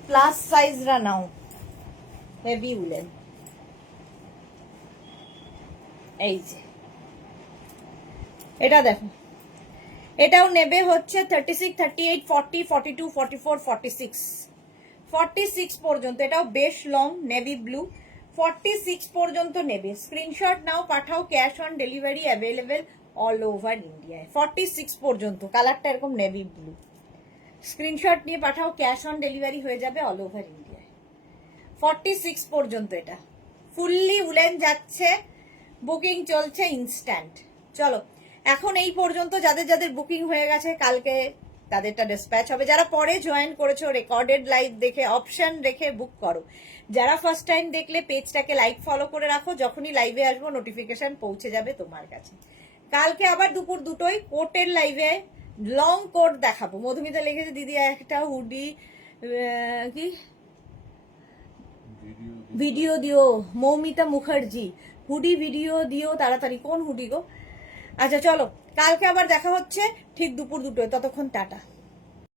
প্লাস সাইজরা নাও, হেভি উলেন। এই যে এটা দেখো, এটাও নেবে হচ্ছে 36, 38, 40, 42, 44, 46 46 পর্যন্ত। এটাও বেশ লং, নেভি ব্লু। 46 পর্যন্ত নেবে। স্ক্রিনশট নাও, পাঠাও। Cash on delivery available all over ইন্ডিয়ায়। 46 পর্যন্ত, কালারটা এরকম নেভি ব্লু। স্ক্রিনশট নিয়ে পাঠাও, ক্যাশ অন ডেলিভারি হয়ে যাবে অল ওভার ইন্ডিয়ায়। 46 পর্যন্ত এটা ফুললি উলেন যাচ্ছে, বুকিং চলছে ইনস্ট্যান্ট। চলো এখন এই পর্যন্ত, যাদের যাদের বুকিং হয়ে গেছে কালকে তাদেরটা ডিসপ্যাচ হবে। যারা পরে জয়েন করেছো রেকর্ডেড লাইভ দেখে অপশন রেখে বুক করো। যারা ফার্স্ট টাইম দেখলে পেজটাকে লাইক ফলো করে রাখো, যখনই লাইভে আসবো নোটিফিকেশন পৌঁছে যাবে তোমার কাছে। কালকে আবার দুপুর 2টোয় কোটের লাইভে লং কোট দেখাবো। মধুমিতা লিখেছে দিদি একটা হুডি কি ভিডিও দিও। মৌমিতা মুখার্জি হুডি ভিডিও দিও তাড়াতাড়ি। কোন হুডি গো? আচ্ছা চলো, কালকে আবার দেখা হচ্ছে ঠিক দুপুর 2টোয়। ততক্ষণ টাটা।